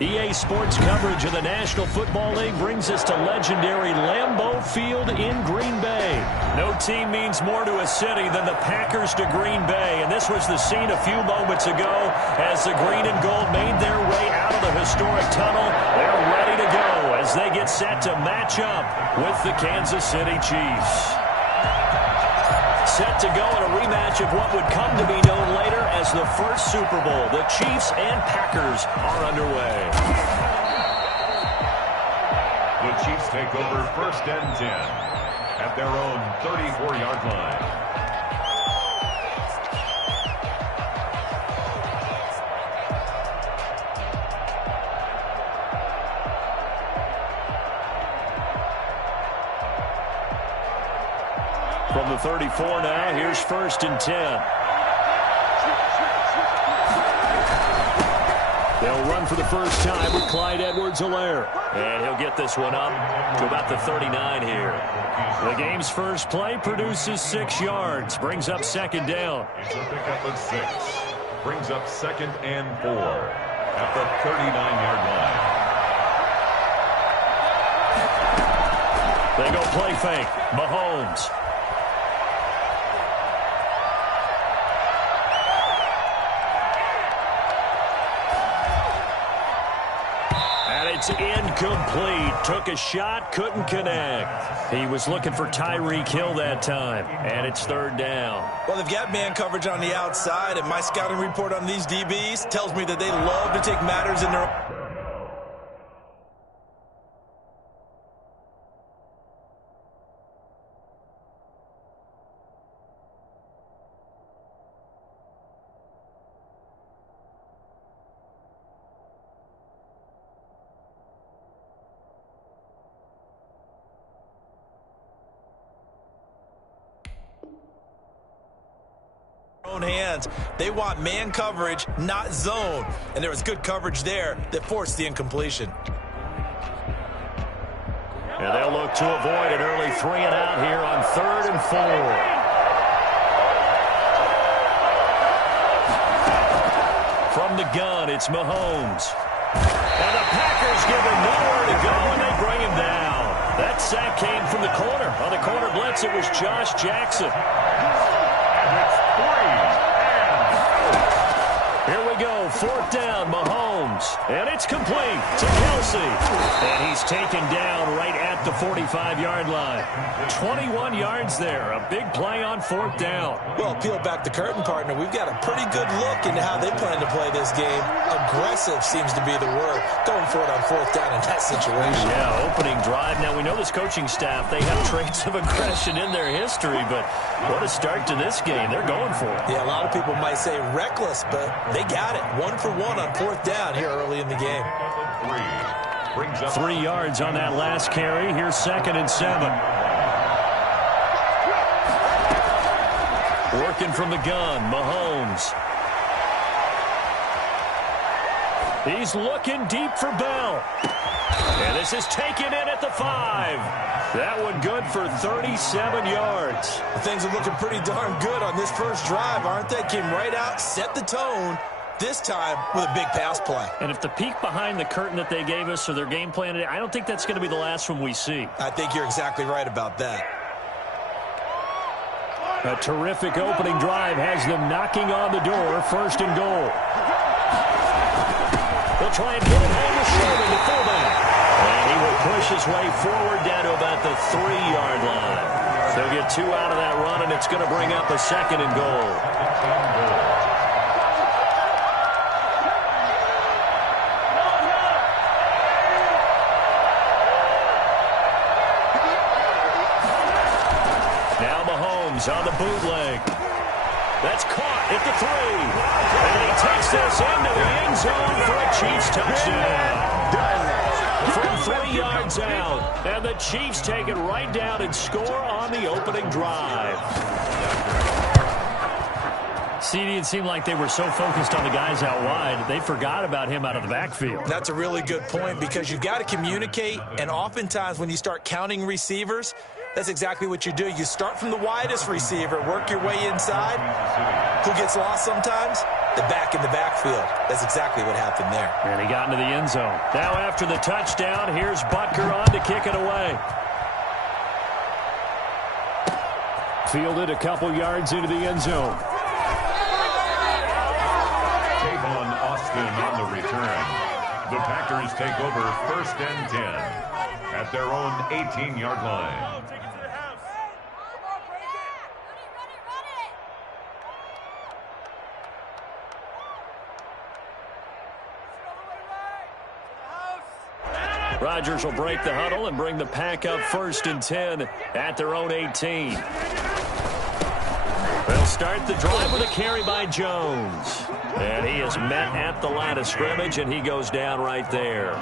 EA Sports coverage of the National Football League brings us to legendary Lambeau Field in Green Bay. No team means more to a city than the Packers to Green Bay, and this was the scene a few moments ago as the green and gold made their way out of the historic tunnel. They're ready to go as they get set to match up with the Kansas City Chiefs. Set to go in a rematch of what would come to be known later as the first Super Bowl. The Chiefs and Packers are underway. The Chiefs take over 1st and 10 at their own 34-yard line. From the 34 now, here's 1st and 10. They'll run for the first time with Clyde Edwards-Helaire. And he'll get this one up to about the 39 here. The game's first play produces 6 yards. Brings up second down. It's a pickup of 6. Brings up 2nd and 4 at the 39-yard line. They go play fake. Mahomes. It's incomplete. Took a shot, couldn't connect. He was looking for Tyreek Hill that time, and it's 3rd down. Well, they've got man coverage on the outside, and my scouting report on these DBs tells me that they love to take matters in their own hands. They want man coverage, not zone. And there was good coverage there that forced the incompletion. And they'll look to avoid an early 3 and out here on 3rd and 4. From the gun, it's Mahomes. And the Packers give him nowhere to go, and they bring him down. That sack came from the corner. On the corner blitz, it was Josh Jackson. Here we go, 4th down, Mahomes. And it's complete to Kelsey. And he's taken down right at the 45-yard line. 21 yards there, a big play on 4th down. Well, peel back the curtain, partner. We've got a pretty good look into how they plan to play this game. Aggressive seems to be the word. Going for it on 4th down in that situation. Yeah, opening drive. Now, we know this coaching staff, they have traits of aggression in their history, but what a start to this game. They're going for it. Yeah, a lot of people might say reckless, but they got it. 1 for 1 on 4th down here early in the game. 3 yards on that last carry. Here's 2nd and 7. Working from the gun, Mahomes. He's looking deep for Bell. And this is taken in at the 5. That one good for 37 yards. Things are looking pretty darn good on this first drive, aren't they? Came right out, set the tone, this time with a big pass play. And if the peek behind the curtain that they gave us or their game plan today, I don't think that's going to be the last one we see. I think you're exactly right about that. A terrific opening drive has them knocking on the door. 1st and goal. They'll try and get it home with Sherman, the fullback. And he will push his way forward down to about the 3-yard line. They'll get 2 out of that run, and it's going to bring up a 2nd and goal. Now Mahomes on the bootleg. That's caught at the 3. And he takes this into the end zone for a Chiefs touchdown. From 3 yards out. And the Chiefs take it right down and score on the opening drive. CD, it seemed like they were so focused on the guys out wide, they forgot about him out of the backfield. That's a really good point because you've got to communicate, and oftentimes when you start counting receivers, that's exactly what you do. You start from the widest receiver, work your way inside. Who gets lost sometimes? The back in the backfield. That's exactly what happened there. And he got into the end zone. Now after the touchdown, here's Butker on to kick it away. Fielded a couple yards into the end zone. Tavon Austin on the return. The Packers take over 1st and 10 at their own 18-yard line. Rodgers will break the huddle and bring the pack up 1st and 10 at their own 18. They'll start the drive with a carry by Jones. And he is met at the line of scrimmage, and he goes down right there.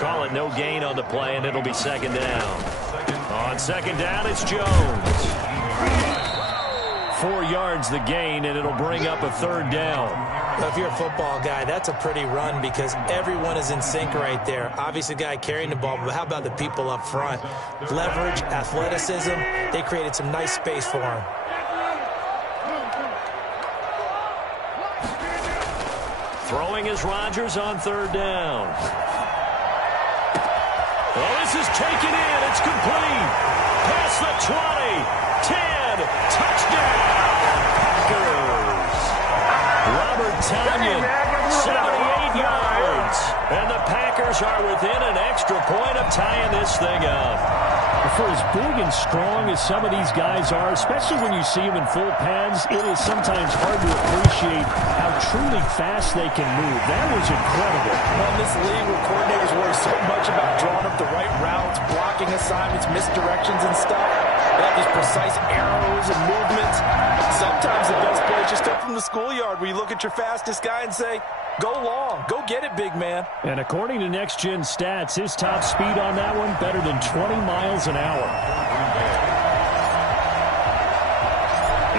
Call it no gain on the play, and it'll be 2nd down. On 2nd down, it's Jones. 4 yards the gain, and it'll bring up a 3rd down. Well, if you're a football guy, that's a pretty run because everyone is in sync right there. Obviously, the guy carrying the ball, but how about the people up front? Leverage, athleticism, they created some nice space for him. Throwing is Rodgers on 3rd down. Well, this is taken in. It's complete. Past the 20, 10, touchdown. Packers. Robert Tonyan, 78 yards. And the Packers are within an extra point of tying this thing up. For as big and strong as some of these guys are, especially when you see them in full pads, it is sometimes hard to appreciate how truly fast they can move. That was incredible. Well, in this league where coordinators worry so much about drawing up the right routes, blocking assignments, misdirections and stuff, they have these precise arrows and movements. Sometimes the best play is just up from the schoolyard where you look at your fastest guy and say, go long. Go get it, big man. And according to Next Gen Stats, his top speed on that one better than 20 miles an hour.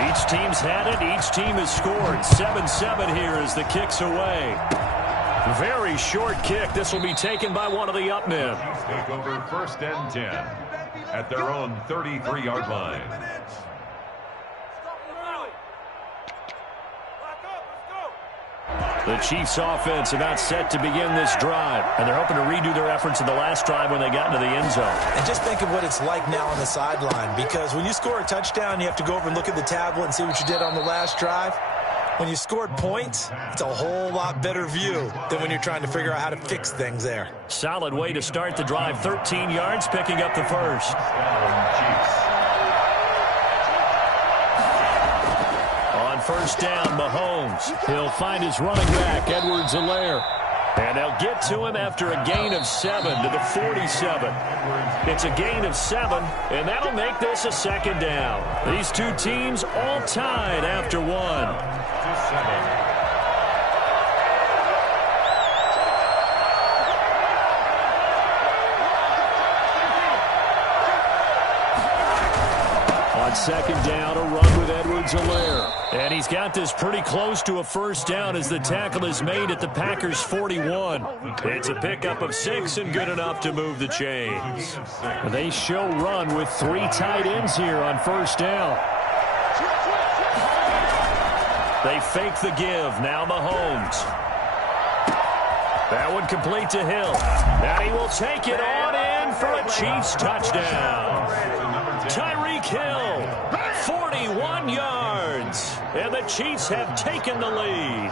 Each team's had it. Each team has scored. 7-7 here as the kick's away. Very short kick. This will be taken by one of the up men. Take over 1st and 10 at their own 33-yard line. The Chiefs offense about set to begin this drive, and they're hoping to redo their efforts in the last drive when they got into the end zone. And just think of what it's like now on the sideline, because when you score a touchdown, you have to go over and look at the tablet and see what you did on the last drive. When you scored points, it's a whole lot better view than when you're trying to figure out how to fix things there. Solid way to start the drive. 13 yards, picking up the first. On 1st down, Mahomes. He'll find his running back, Edwards-Helaire. And they'll get to him after a gain of 7 to the 47. It's a gain of 7, and that'll make this a 2nd down. These two teams all tied after 1. On 2nd down, a run with Edwards-Helaire. And he's got this pretty close to a 1st down as the tackle is made at the Packers' 41. It's a pickup of 6 and good enough to move the chains. They show run with 3 tight ends here on 1st down. They fake the give. Now Mahomes. That one complete to Hill. Now he will take it on in for a Chiefs touchdown. Tyreek Hill, 41 yards. And the Chiefs have taken the lead.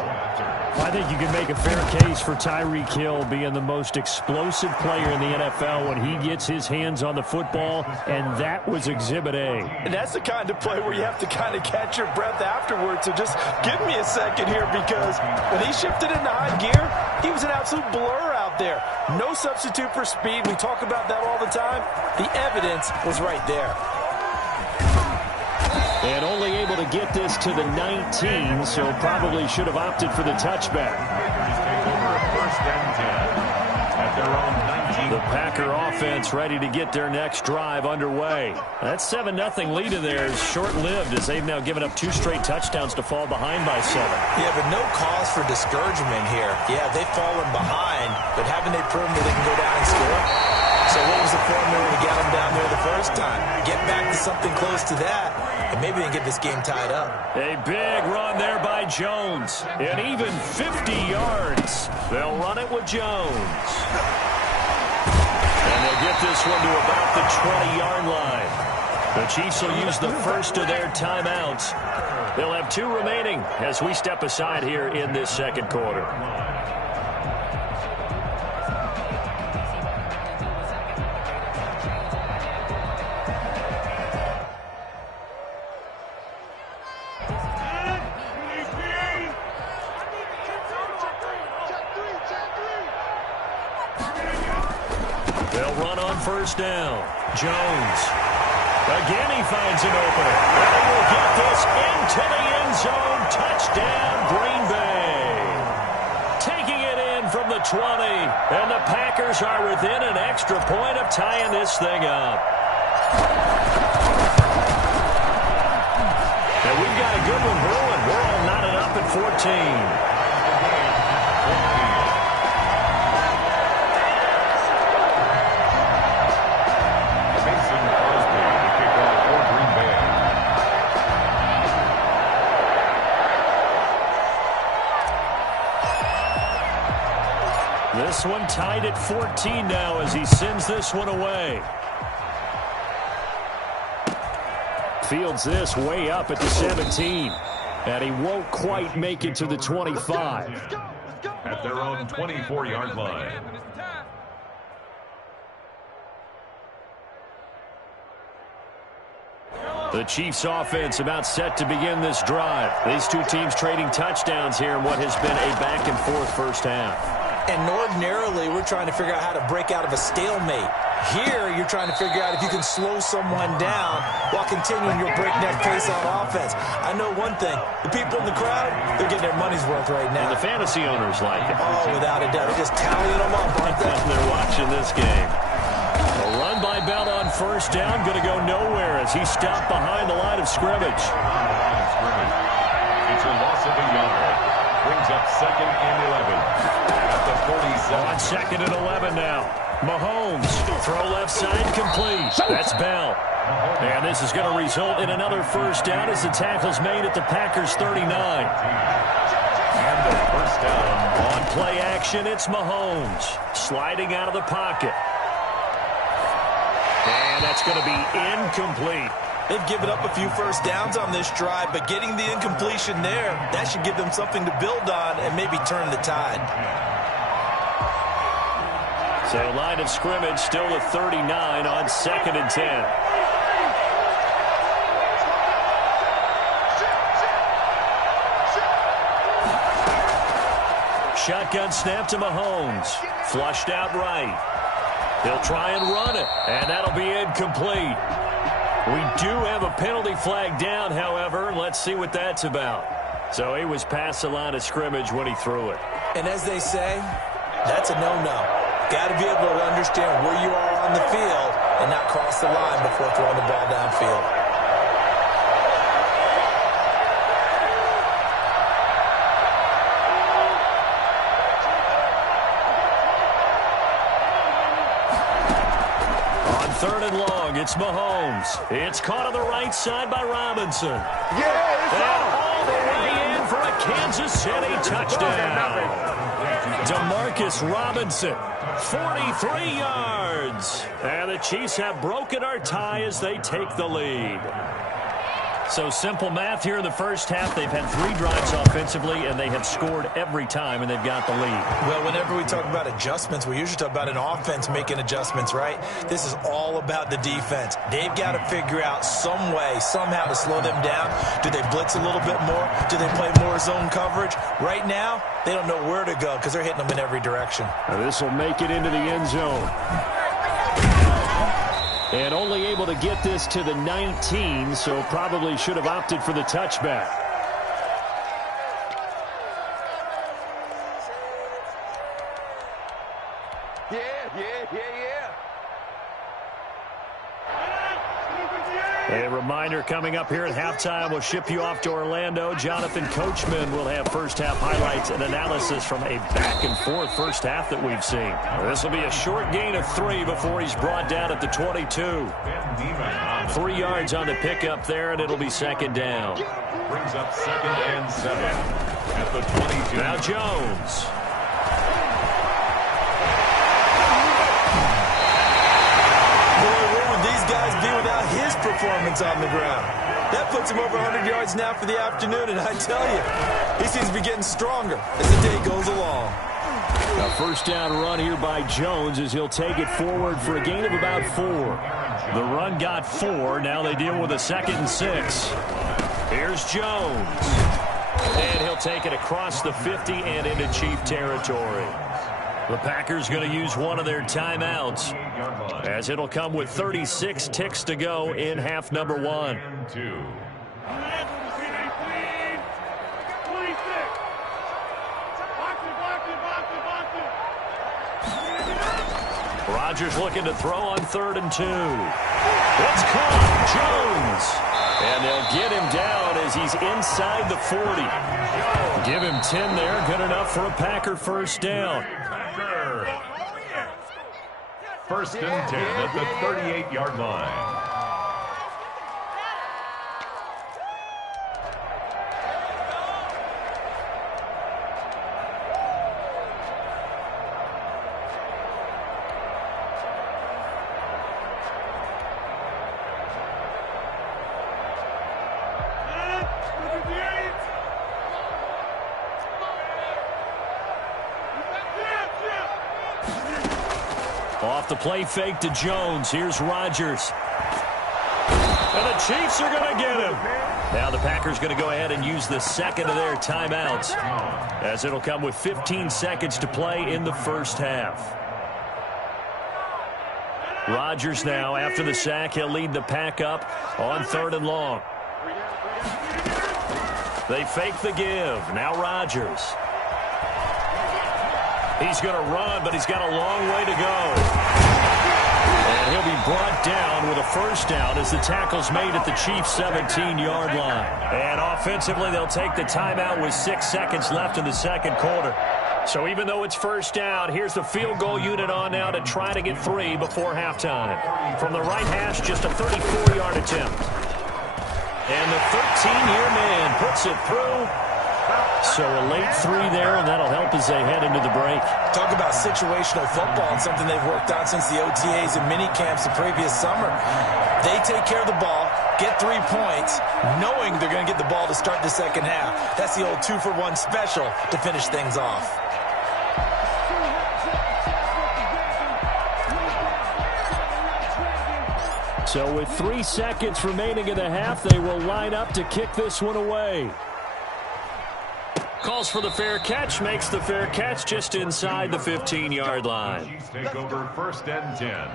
I think you can make a fair case for Tyreek Hill being the most explosive player in the NFL when he gets his hands on the football, and that was Exhibit A. And that's the kind of play where you have to kind of catch your breath afterwards. So just give me a second here, because when he shifted into high gear, he was an absolute blur out there. No substitute for speed. We talk about that all the time. The evidence was right there. And only able to get this to the 19, so probably should have opted for the touchback. The Packer offense ready to get their next drive underway. That 7-0 lead in there is short-lived as they've now given up 2 straight touchdowns to fall behind by 7. Yeah, but no cause for discouragement here. Yeah, they've fallen behind, but haven't they proven that they can go down and score? So what was the formula to get them down there the first time? Get back to something close to that, and maybe they can get this game tied up. A big run there by Jones. And even 50 yards. They'll run it with Jones. And they'll get this one to about the 20-yard line. The Chiefs will use the first of their timeouts. They'll have 2 remaining as we step aside here in this 2nd quarter. They'll run on 1st down. Jones. Again, he finds an opening. And he will get this into the end zone. Touchdown, Green Bay. Taking it in from the 20. And the Packers are within an extra point of tying this thing up. And we've got a good one brewing. We're all knotted up at 14. This one tied at 14 now as he sends this one away. Fields this way up at the 17. And he won't quite make it to the 25. At their own 24-yard line. The Chiefs offense about set to begin this drive. These two teams trading touchdowns here in what has been a back-and-forth first half. And ordinarily, we're trying to figure out how to break out of a stalemate. Here, you're trying to figure out if you can slow someone down while continuing your breakneck pace on offense. I know one thing. The people in the crowd, they're getting their money's worth right now. And the fantasy owners like it. Oh, without a doubt. They're just tallying them up, aren't they? They're watching this game. A run by Bell on first down. Going to go nowhere as he stopped behind the line of scrimmage. It's a loss of a yard. Brings up 2nd and 11. At the 47. On 2nd and 11 now. Mahomes, throw left side, complete. That's Bell. And this is going to result in another first down as the tackle's made at the Packers' 39. And the first down. On play action, it's Mahomes. Sliding out of the pocket. And that's going to be incomplete. They've given up a few first downs on this drive, but getting the incompletion there, that should give them something to build on and maybe turn the tide. So line of scrimmage still at 39 on 2nd and 10. Shotgun snap to Mahomes. Flushed out right. He'll try and run it, and that'll be incomplete. We do have a penalty flag down, however. Let's see what that's about. So he was past the line of scrimmage when he threw it. And as they say, that's a no-no. Got to be able to understand where you are on the field and not cross the line before throwing the ball downfield. On 3rd and long, it's Mahomes. It's caught on the right side by Robinson. And all the way in for a Kansas City touchdown. Demarcus Robinson, 43 yards. And the Chiefs have broken our tie as they take the lead. So simple math here in the first half. They've had 3 drives offensively, and they have scored every time, and they've got the lead. Well, whenever we talk about adjustments, we usually talk about an offense making adjustments, right? This is all about the defense. They've got to figure out some way, somehow to slow them down. Do they blitz a little bit more? Do they play more zone coverage? Right now, they don't know where to go because they're hitting them in every direction. Now this will make it into the end zone. And only able to get this to the 19, so probably should have opted for the touchback. A reminder coming up here at halftime, we'll ship you off to Orlando. Jonathan Coachman will have first half highlights and analysis from a back-and-forth first half that we've seen. This will be a short gain of 3 before he's brought down at the 22. 3 yards on the pickup there, and it'll be 2nd down. Brings up 2nd and 7 at the 22. Now Jones. Performance on the ground. That puts him over 100 yards now for the afternoon, and I tell you, he seems to be getting stronger as the day goes along. A first down run here by Jones as he'll take it forward for a gain of about 4. The run got 4. Now they deal with a 2nd and 6. Here's Jones. And he'll take it across the 50 and into Chief territory. The Packers going to use one of their timeouts as it'll come with 36 ticks to go in half number 1. Rodgers looking to throw on 3rd and 2. It's caught. Jones. And they'll get him down as he's inside the 40. Give him 10 there. Good enough for a Packer first down. First and 10 at the 38-yard line. Off the play fake to Jones. Here's Rodgers. And the Chiefs are going to get him. Now the Packers going to go ahead and use the second of their timeouts, as it'll come with 15 seconds to play in the first half. Rodgers now, after the sack, he'll lead the Pack up on 3rd and long. They fake the give. Now Rodgers. He's going to run, but he's got a long way to go. And he'll be brought down with a first down as the tackle's made at the Chiefs' 17-yard line. And offensively, they'll take the timeout with 6 seconds left in the second quarter. So even though it's first down, here's the field goal unit on now to try to get 3 before halftime. From the right hash, just a 34-yard attempt. And the 13-year man puts it through. So a late 3 there, and that'll help as they head into the break. Talk about situational football and something they've worked on since the OTAs and mini camps the previous summer. They take care of the ball, get 3 points, knowing they're going to get the ball to start the second half. That's the old 2-for-1 special to finish things off. So with 3 seconds remaining in the half, they will line up to kick this one away. Calls for the fair catch, makes the fair catch just inside the 15-yard line. Chiefs take over 1st and 10.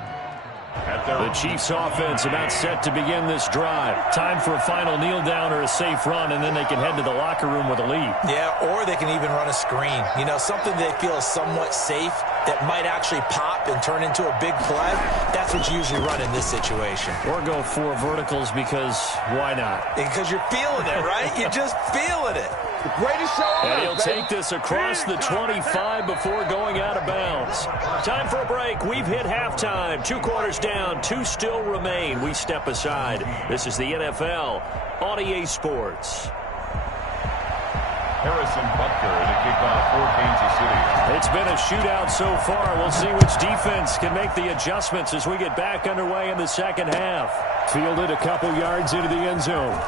The Chiefs offense about set to begin this drive. Time for a final kneel down or a safe run, and then they can head to the locker room with a lead. Yeah, or they can even run a screen. You know, something they feel is somewhat safe that might actually pop and turn into a big play. That's what you usually run in this situation. Or go 4 verticals because why not? Because you're feeling it, right? You're just feeling it. The greatest show on And earth, he'll take this across the 25 before going out of bounds. Time for a break. We've hit halftime. 2 quarters down. 2 still remain. We step aside. This is the NFL on EA Sports. Harrison Butker to kick off for Kansas City. It's been a shootout so far. We'll see which defense can make the adjustments as we get back underway in the second half. Fielded a couple yards into the end zone.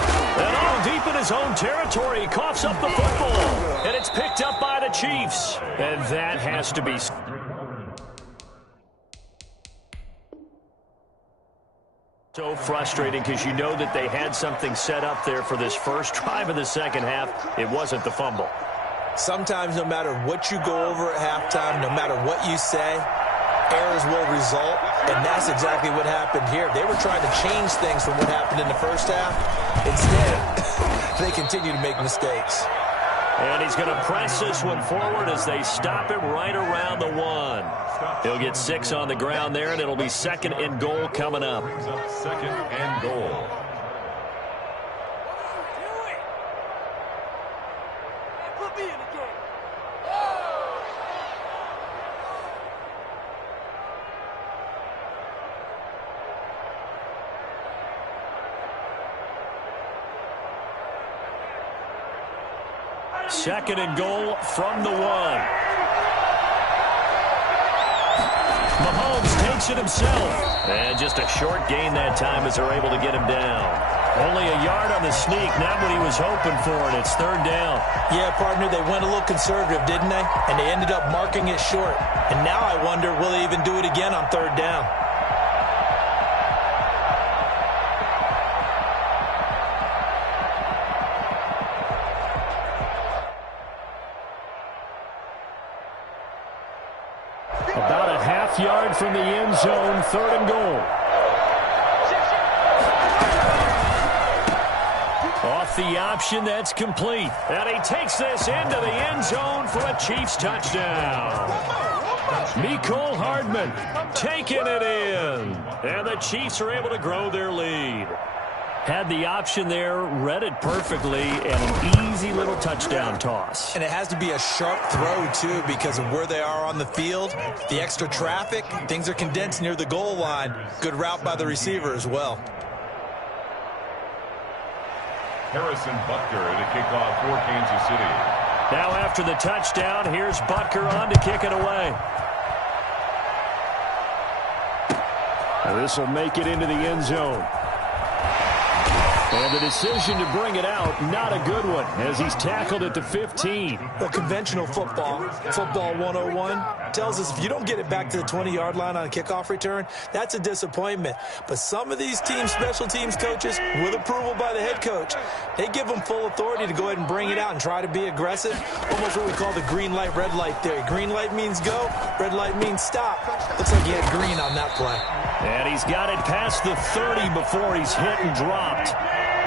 And all deep in his own territory, he coughs up the football. And it's picked up by the Chiefs. And that has to be... so frustrating because you know that they had something set up there for this first drive of the second half. It wasn't the fumble. Sometimes no matter what you go over at halftime, no matter what you say, errors will result, and that's exactly what happened here. They were trying to change things from what happened in the first half. Instead, they continue to make mistakes. And he's going to press this one forward as they stop him right around the 1. He'll get 6 on the ground there, and it'll be 2nd and goal coming up. Brings up 2nd and goal. Second and goal from the 1. Mahomes takes it himself. And just a short gain that time as they're able to get him down. Only a yard on the sneak, not what he was hoping for, and it's 3rd down. Yeah, partner, they went a little conservative, didn't they? And they ended up marking it short. And now I wonder, will they even do it again on 3rd down? About a half-yard from the end zone, 3rd and goal. Off the option, that's complete. And he takes this into the end zone for a Chiefs touchdown. Mecole Hardman, taking it in. And the Chiefs are able to grow their lead. Had the option there, read it perfectly, and an easy little touchdown toss. And it has to be a sharp throw, too, because of where they are on the field. The extra traffic, things are condensed near the goal line. Good route by the receiver as well. Harrison Butker to kick off for Kansas City. Now after the touchdown, here's Butker on to kick it away. This will make it into the end zone. And the decision to bring it out, not a good one, as he's tackled at the 15. Well, conventional football 101, tells us if you don't get it back to the 20-yard line on a kickoff return, that's a disappointment. But some of these teams, special teams coaches, with approval by the head coach, they give them full authority to go ahead and bring it out and try to be aggressive. Almost what we call the green light, red light theory. Green light means go, red light means stop. Looks like he had green on that play. And he's got it past the 30 before he's hit and dropped.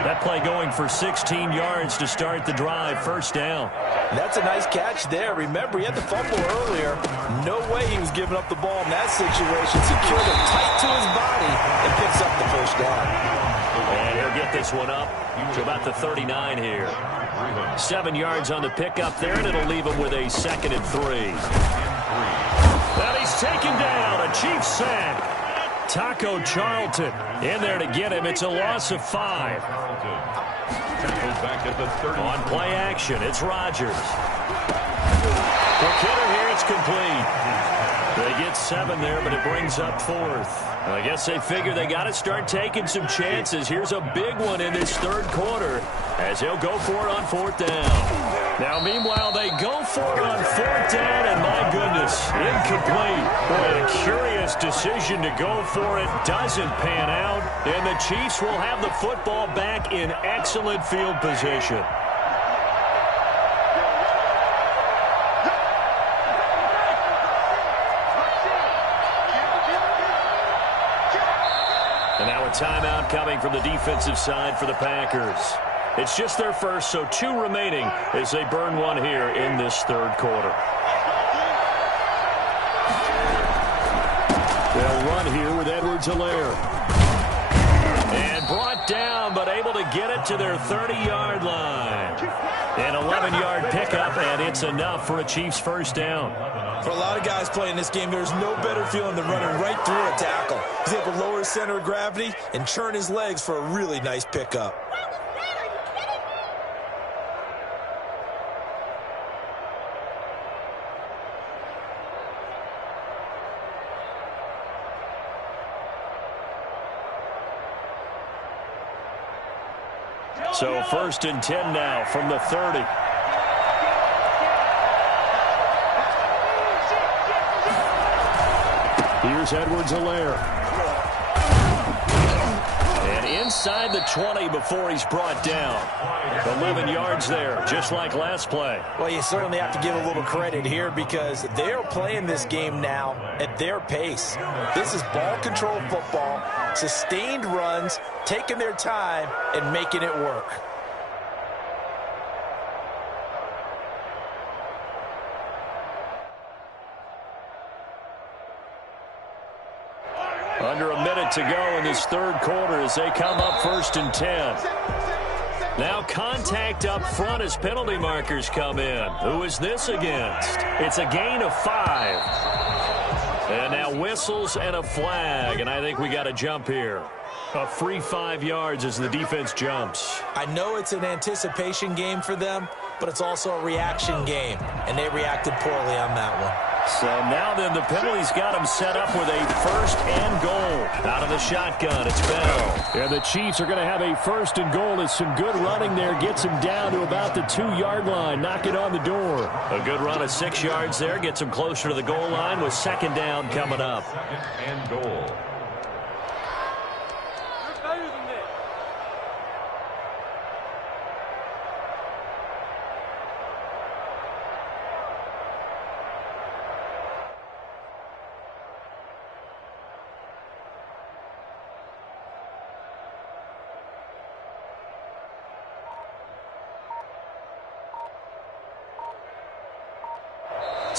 That play going for 16 yards to start the drive, first down. That's a nice catch there. Remember, he had the fumble earlier. No way he was giving up the ball in that situation. Secured it tight to his body and picks up the first down. And he'll get this one up to about the 39 here. 7 yards on the pickup there, and it'll leave him with a 2nd and 3. And he's taken down, a Chiefs sack. Taco Charlton in there to get him. It's a loss of 5. On play action, it's Rodgers. Quick hitter here, it's complete. They get 7 there, but it brings up 4th. I guess they figure they got to start taking some chances. Here's a big one in this third quarter as he'll go for it on 4th down. Now, meanwhile, they go for it on 4th down, and my goodness, incomplete. Boy, a curious decision to go for it doesn't pan out, and the Chiefs will have the football back in excellent field position. And now a timeout coming from the defensive side for the Packers. It's just their first, so 2 remaining as they burn one here in this third quarter. They'll run here with Edwards-Helaire. And brought down, but able to get it to their 30-yard line. An 11-yard pickup, and it's enough for a Chiefs first down. For a lot of guys playing this game, there's no better feeling than running right through a tackle. He's able to lower his center of gravity and churn his legs for a really nice pickup. So 1st and 10 now from the 30. Here's Edwards-Helaire. And inside the 20 before he's brought down. 11 yards there, just like last play. Well, you certainly have to give a little credit here because they're playing this game now at their pace. This is ball control football, sustained runs, taking their time and making it work. Under a minute to go in this third quarter as they come up 1st and 10. Now contact up front as penalty markers come in. Who is this against? It's a gain of 5. And now whistles and a flag, and I think we got a jump here. A free 5 yards as the defense jumps. I know it's an anticipation game for them, but it's also a reaction game, and they reacted poorly on that one. So now then the penalty's got them set up with a 1st and goal. Out of the shotgun, it's Bell. And the Chiefs are going to have a 1st and goal as some good running there gets him down to about the 2-yard line. Knock it on the door. A good run of 6 yards there gets him closer to the goal line with 2nd down coming up. 2nd and goal.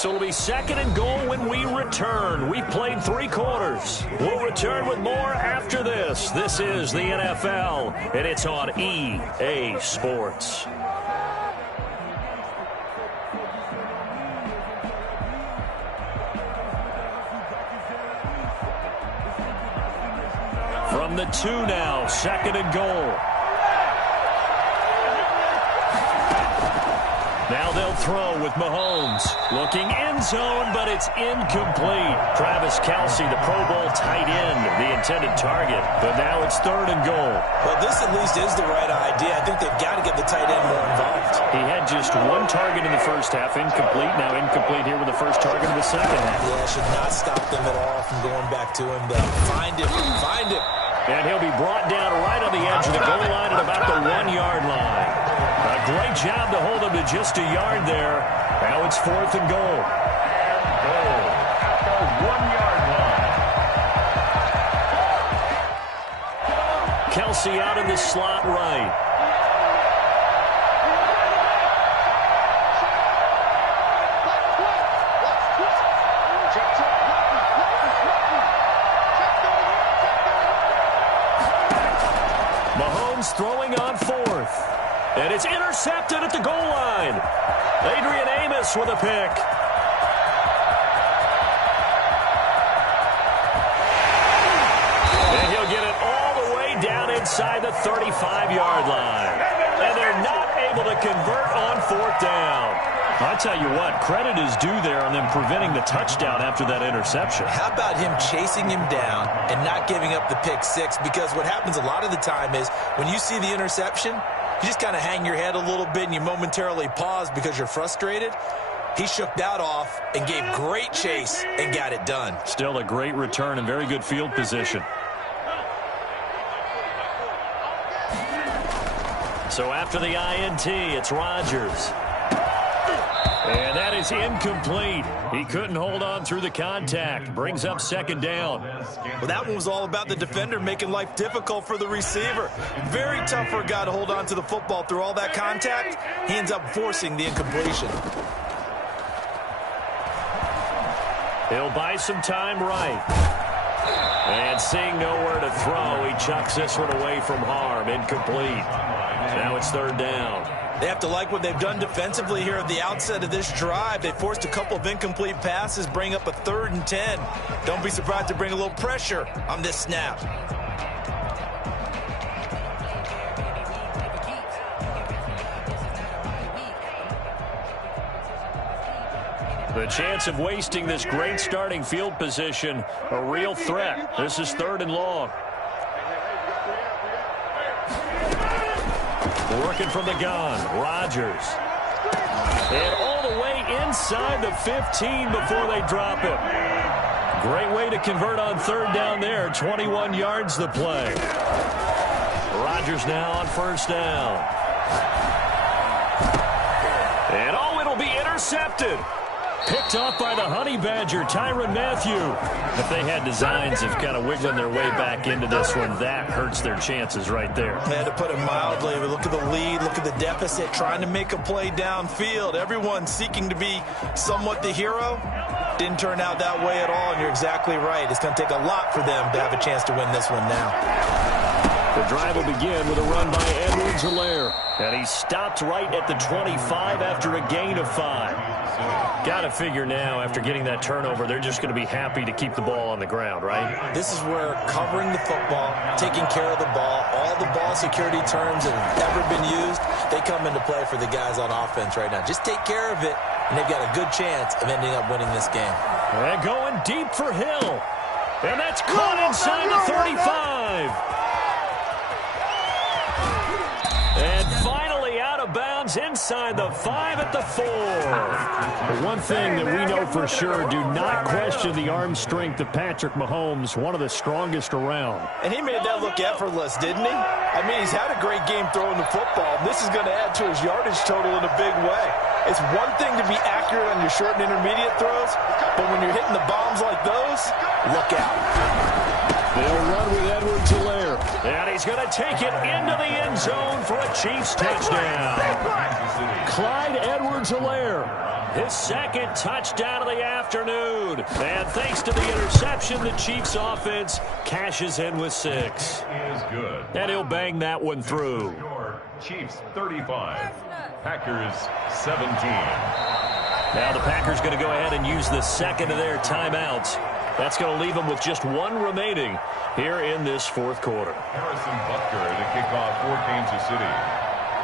So it'll be 2nd and goal when we return. We've played 3 quarters. We'll return with more after this. This is the NFL, and it's on EA Sports. From the 2 now, 2nd and goal. Now they'll throw with Mahomes. Looking end zone, but it's incomplete. Travis Kelce, the Pro Bowl tight end, the intended target. But now it's 3rd and goal. Well, this at least is the right idea. I think they've got to get the tight end more involved. He had just 1 target in the first half, incomplete. Now incomplete here with the first target in the second half. Yeah, should not stop them at all from going back to him. Find him. Find him. And he'll be brought down right on the edge of the goal line at about the 1-yard line. A great job to hold him to just a yard there. Now it's 4th and goal. Goal at the 1-yard line. Kelce out in the slot right. Mahomes throwing on 4th. And it's intercepted at the goal line. Adrian Amos with a pick. And he'll get it all the way down inside the 35-yard line. And they're not able to convert on 4th down. I'll tell you what, credit is due there on them preventing the touchdown after that interception. How about him chasing him down and not giving up the pick 6? Because what happens a lot of the time is when you see the interception, you just kind of hang your head a little bit and you momentarily pause because you're frustrated. He shook that off and gave great chase and got it done. Still a great return and very good field position. So after the INT, it's Rodgers. And that is incomplete. He couldn't hold on through the contact. Brings up 2nd down. Well, that one was all about the defender making life difficult for the receiver. Very tough for a guy to hold on to the football through all that contact. He ends up forcing the incompletion. He'll buy some time right. And seeing nowhere to throw, he chucks this one away from harm. Incomplete. Now it's 3rd down. They have to like what they've done defensively here at the outset of this drive. They forced a couple of incomplete passes, bring up a 3rd and 10. Don't be surprised to bring a little pressure on this snap. The chance of wasting this great starting field position, a real threat. This is 3rd and long. Working from the gun, Rodgers. And all the way inside the 15 before they drop it. Great way to convert on 3rd down there. 21 yards the play. Rodgers now on 1st down. And it'll be intercepted. Picked off by the Honey Badger, Tyrann Mathieu. If they had designs of kind of wiggling their way back into this one, that hurts their chances right there. To put it mildly, but look at the lead, look at the deficit, trying to make a play downfield. Everyone seeking to be somewhat the hero. Didn't turn out that way at all, and you're exactly right. It's going to take a lot for them to have a chance to win this one now. The drive will begin with a run by Edwards-Helaire. And he stopped right at the 25 after a gain of 5. Got to figure now, after getting that turnover, they're just going to be happy to keep the ball on the ground, right? This is where covering the football, taking care of the ball, all the ball security terms that have ever been used, they come into play for the guys on offense right now. Just take care of it, and they've got a good chance of ending up winning this game. And going deep for Hill. And that's caught inside the 35. And finally out of bounds inside the 5 at the 4. The one thing that we know for sure, do not question the arm strength of Patrick Mahomes, one of the strongest around. And he made that look effortless, didn't he? I mean, he's had a great game throwing the football. This is going to add to his yardage total in a big way. It's one thing to be accurate on your short and intermediate throws, but when you're hitting the bombs like those, look out. They'll run with Edwards-Helaire. And he's going to take it into the end zone for a Chiefs touchdown. Clyde Edwards-Helaire his second touchdown of the afternoon. And thanks to the interception, the Chiefs offense cashes in with 6. Is good. And he'll bang that one through. Your Chiefs 35, Packers 17. Now the Packers going to go ahead and use the second of their timeouts. That's going to leave them with just 1 remaining here in this fourth quarter. Harrison Butker to kick off for Kansas City.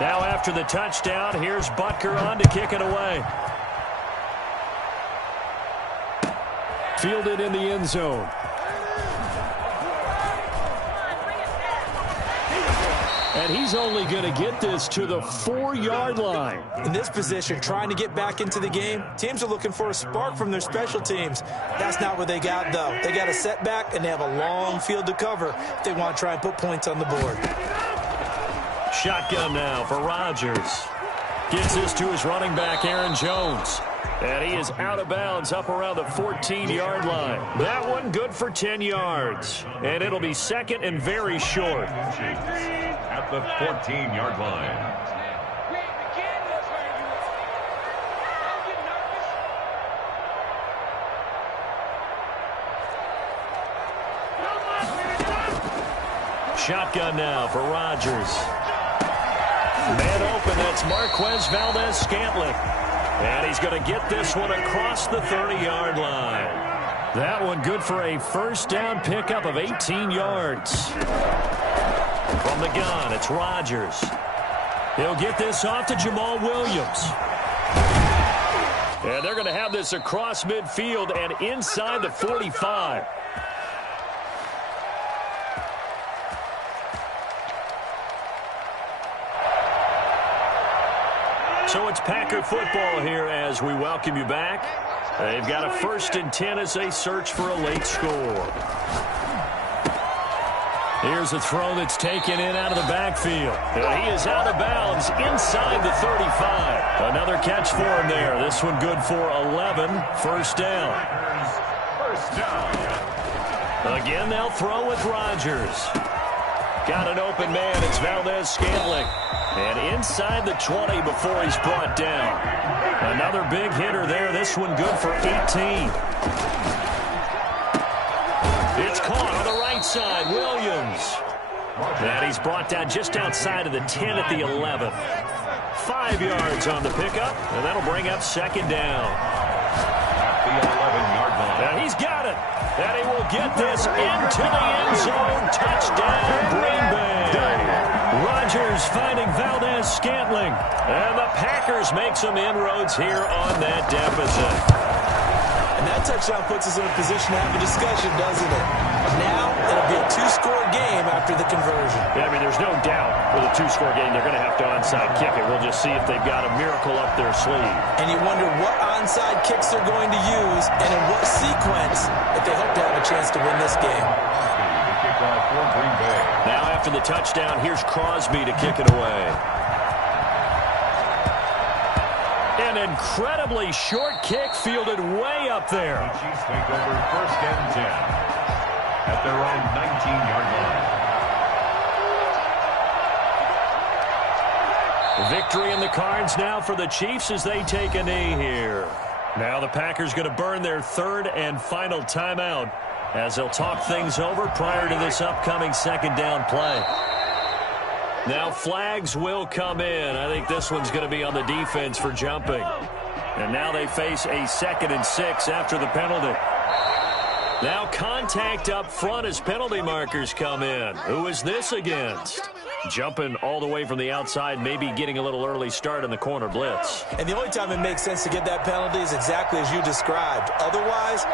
Now after the touchdown, here's Butker on to kick it away. Fielded in the end zone. And he's only going to get this to the 4-yard line. In this position, trying to get back into the game, teams are looking for a spark from their special teams. That's not what they got, though. They got a setback, and they have a long field to cover if they want to try and put points on the board. Shotgun now for Rodgers. Gives this to his running back, Aaron Jones. And he is out of bounds up around the 14-yard line. That one good for 10 yards. And it'll be second and very short. At the 14-yard line. Shotgun now for Rodgers. Man open, that's Marquez Valdez-Scantling. And he's going to get this one across the 30-yard line. That one good for a first down pickup of 18 yards. From the gun, it's Rodgers. He'll get this off to Jamal Williams. And they're going to have this across midfield and inside the 45. So it's Packer football here as we welcome you back. They've got a 1st and 10 as they search for a late score. Here's a throw that's taken in out of the backfield. And he is out of bounds inside the 35. Another catch for him there. This one good for 11. First down. First down. Again, they'll throw with Rodgers. Got an open man. It's Valdez-Scantling. And inside the 20 before he's brought down. Another big hitter there. This one good for 18. It's caught on the right side. Williams. And he's brought down just outside of the 10 at the 11. 5 yards on the pickup. And that'll bring up second down. At the 11-yard line. And he's got it. And he will get this into the end zone. Touchdown, Green Bay. Rodgers finding Valdez-Scantling. And the Packers make some inroads here on that deficit. And that touchdown puts us in a position to have a discussion, doesn't it? Now, it'll be a 2-score game after the conversion. Yeah, I mean, there's no doubt with a 2-score game, they're going to have to onside kick it. We'll just see if they've got a miracle up their sleeve. And you wonder what onside kicks they're going to use and in what sequence if they hope to have a chance to win this game. The kickoff for Green Bay. Now after the touchdown, here's Crosby to kick it away. An incredibly short kick fielded way up there. The Chiefs take over 1st and 10 at their own 19-yard line. Victory in the cards now for the Chiefs as they take a knee here. Now the Packers going to burn their 3rd and final timeout as they'll talk things over prior to this upcoming second down play. Now flags will come in. I think this one's going to be on the defense for jumping. And now they face a 2nd and 6 after the penalty. Now contact up front as penalty markers come in. Who is this against? Jumping all the way from the outside, maybe getting a little early start in the corner blitz. And the only time it makes sense to get that penalty is exactly as you described. Otherwise,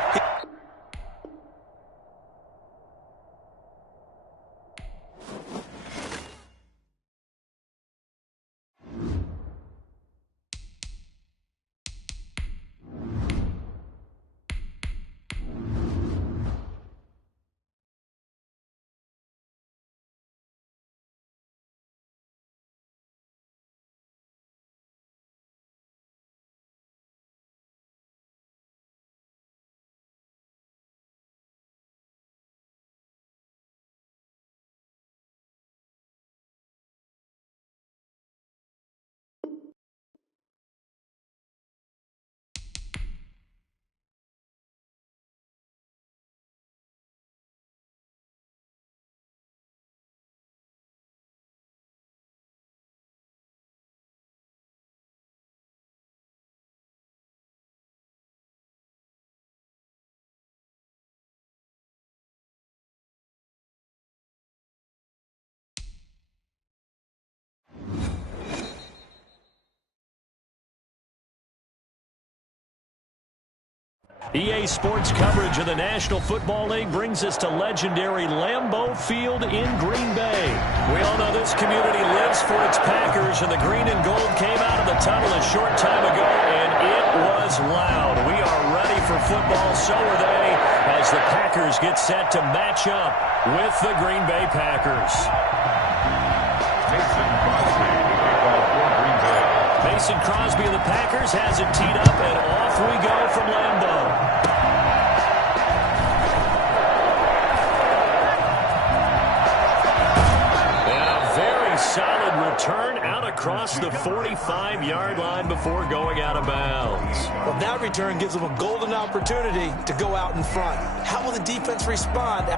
EA Sports coverage of the National Football League brings us to legendary Lambeau Field in Green Bay. We all know this community lives for its Packers, and the green and gold came out of the tunnel a short time ago, and it was loud. We are ready for football, so are they, as the Packers get set to match up with the Green Bay Packers. Mason Crosby of the Packers has it teed up, and off we go from Lambeau. And a very solid return out across the 45-yard line before going out of bounds. Well, that return gives them a golden opportunity to go out in front. How will the defense respond?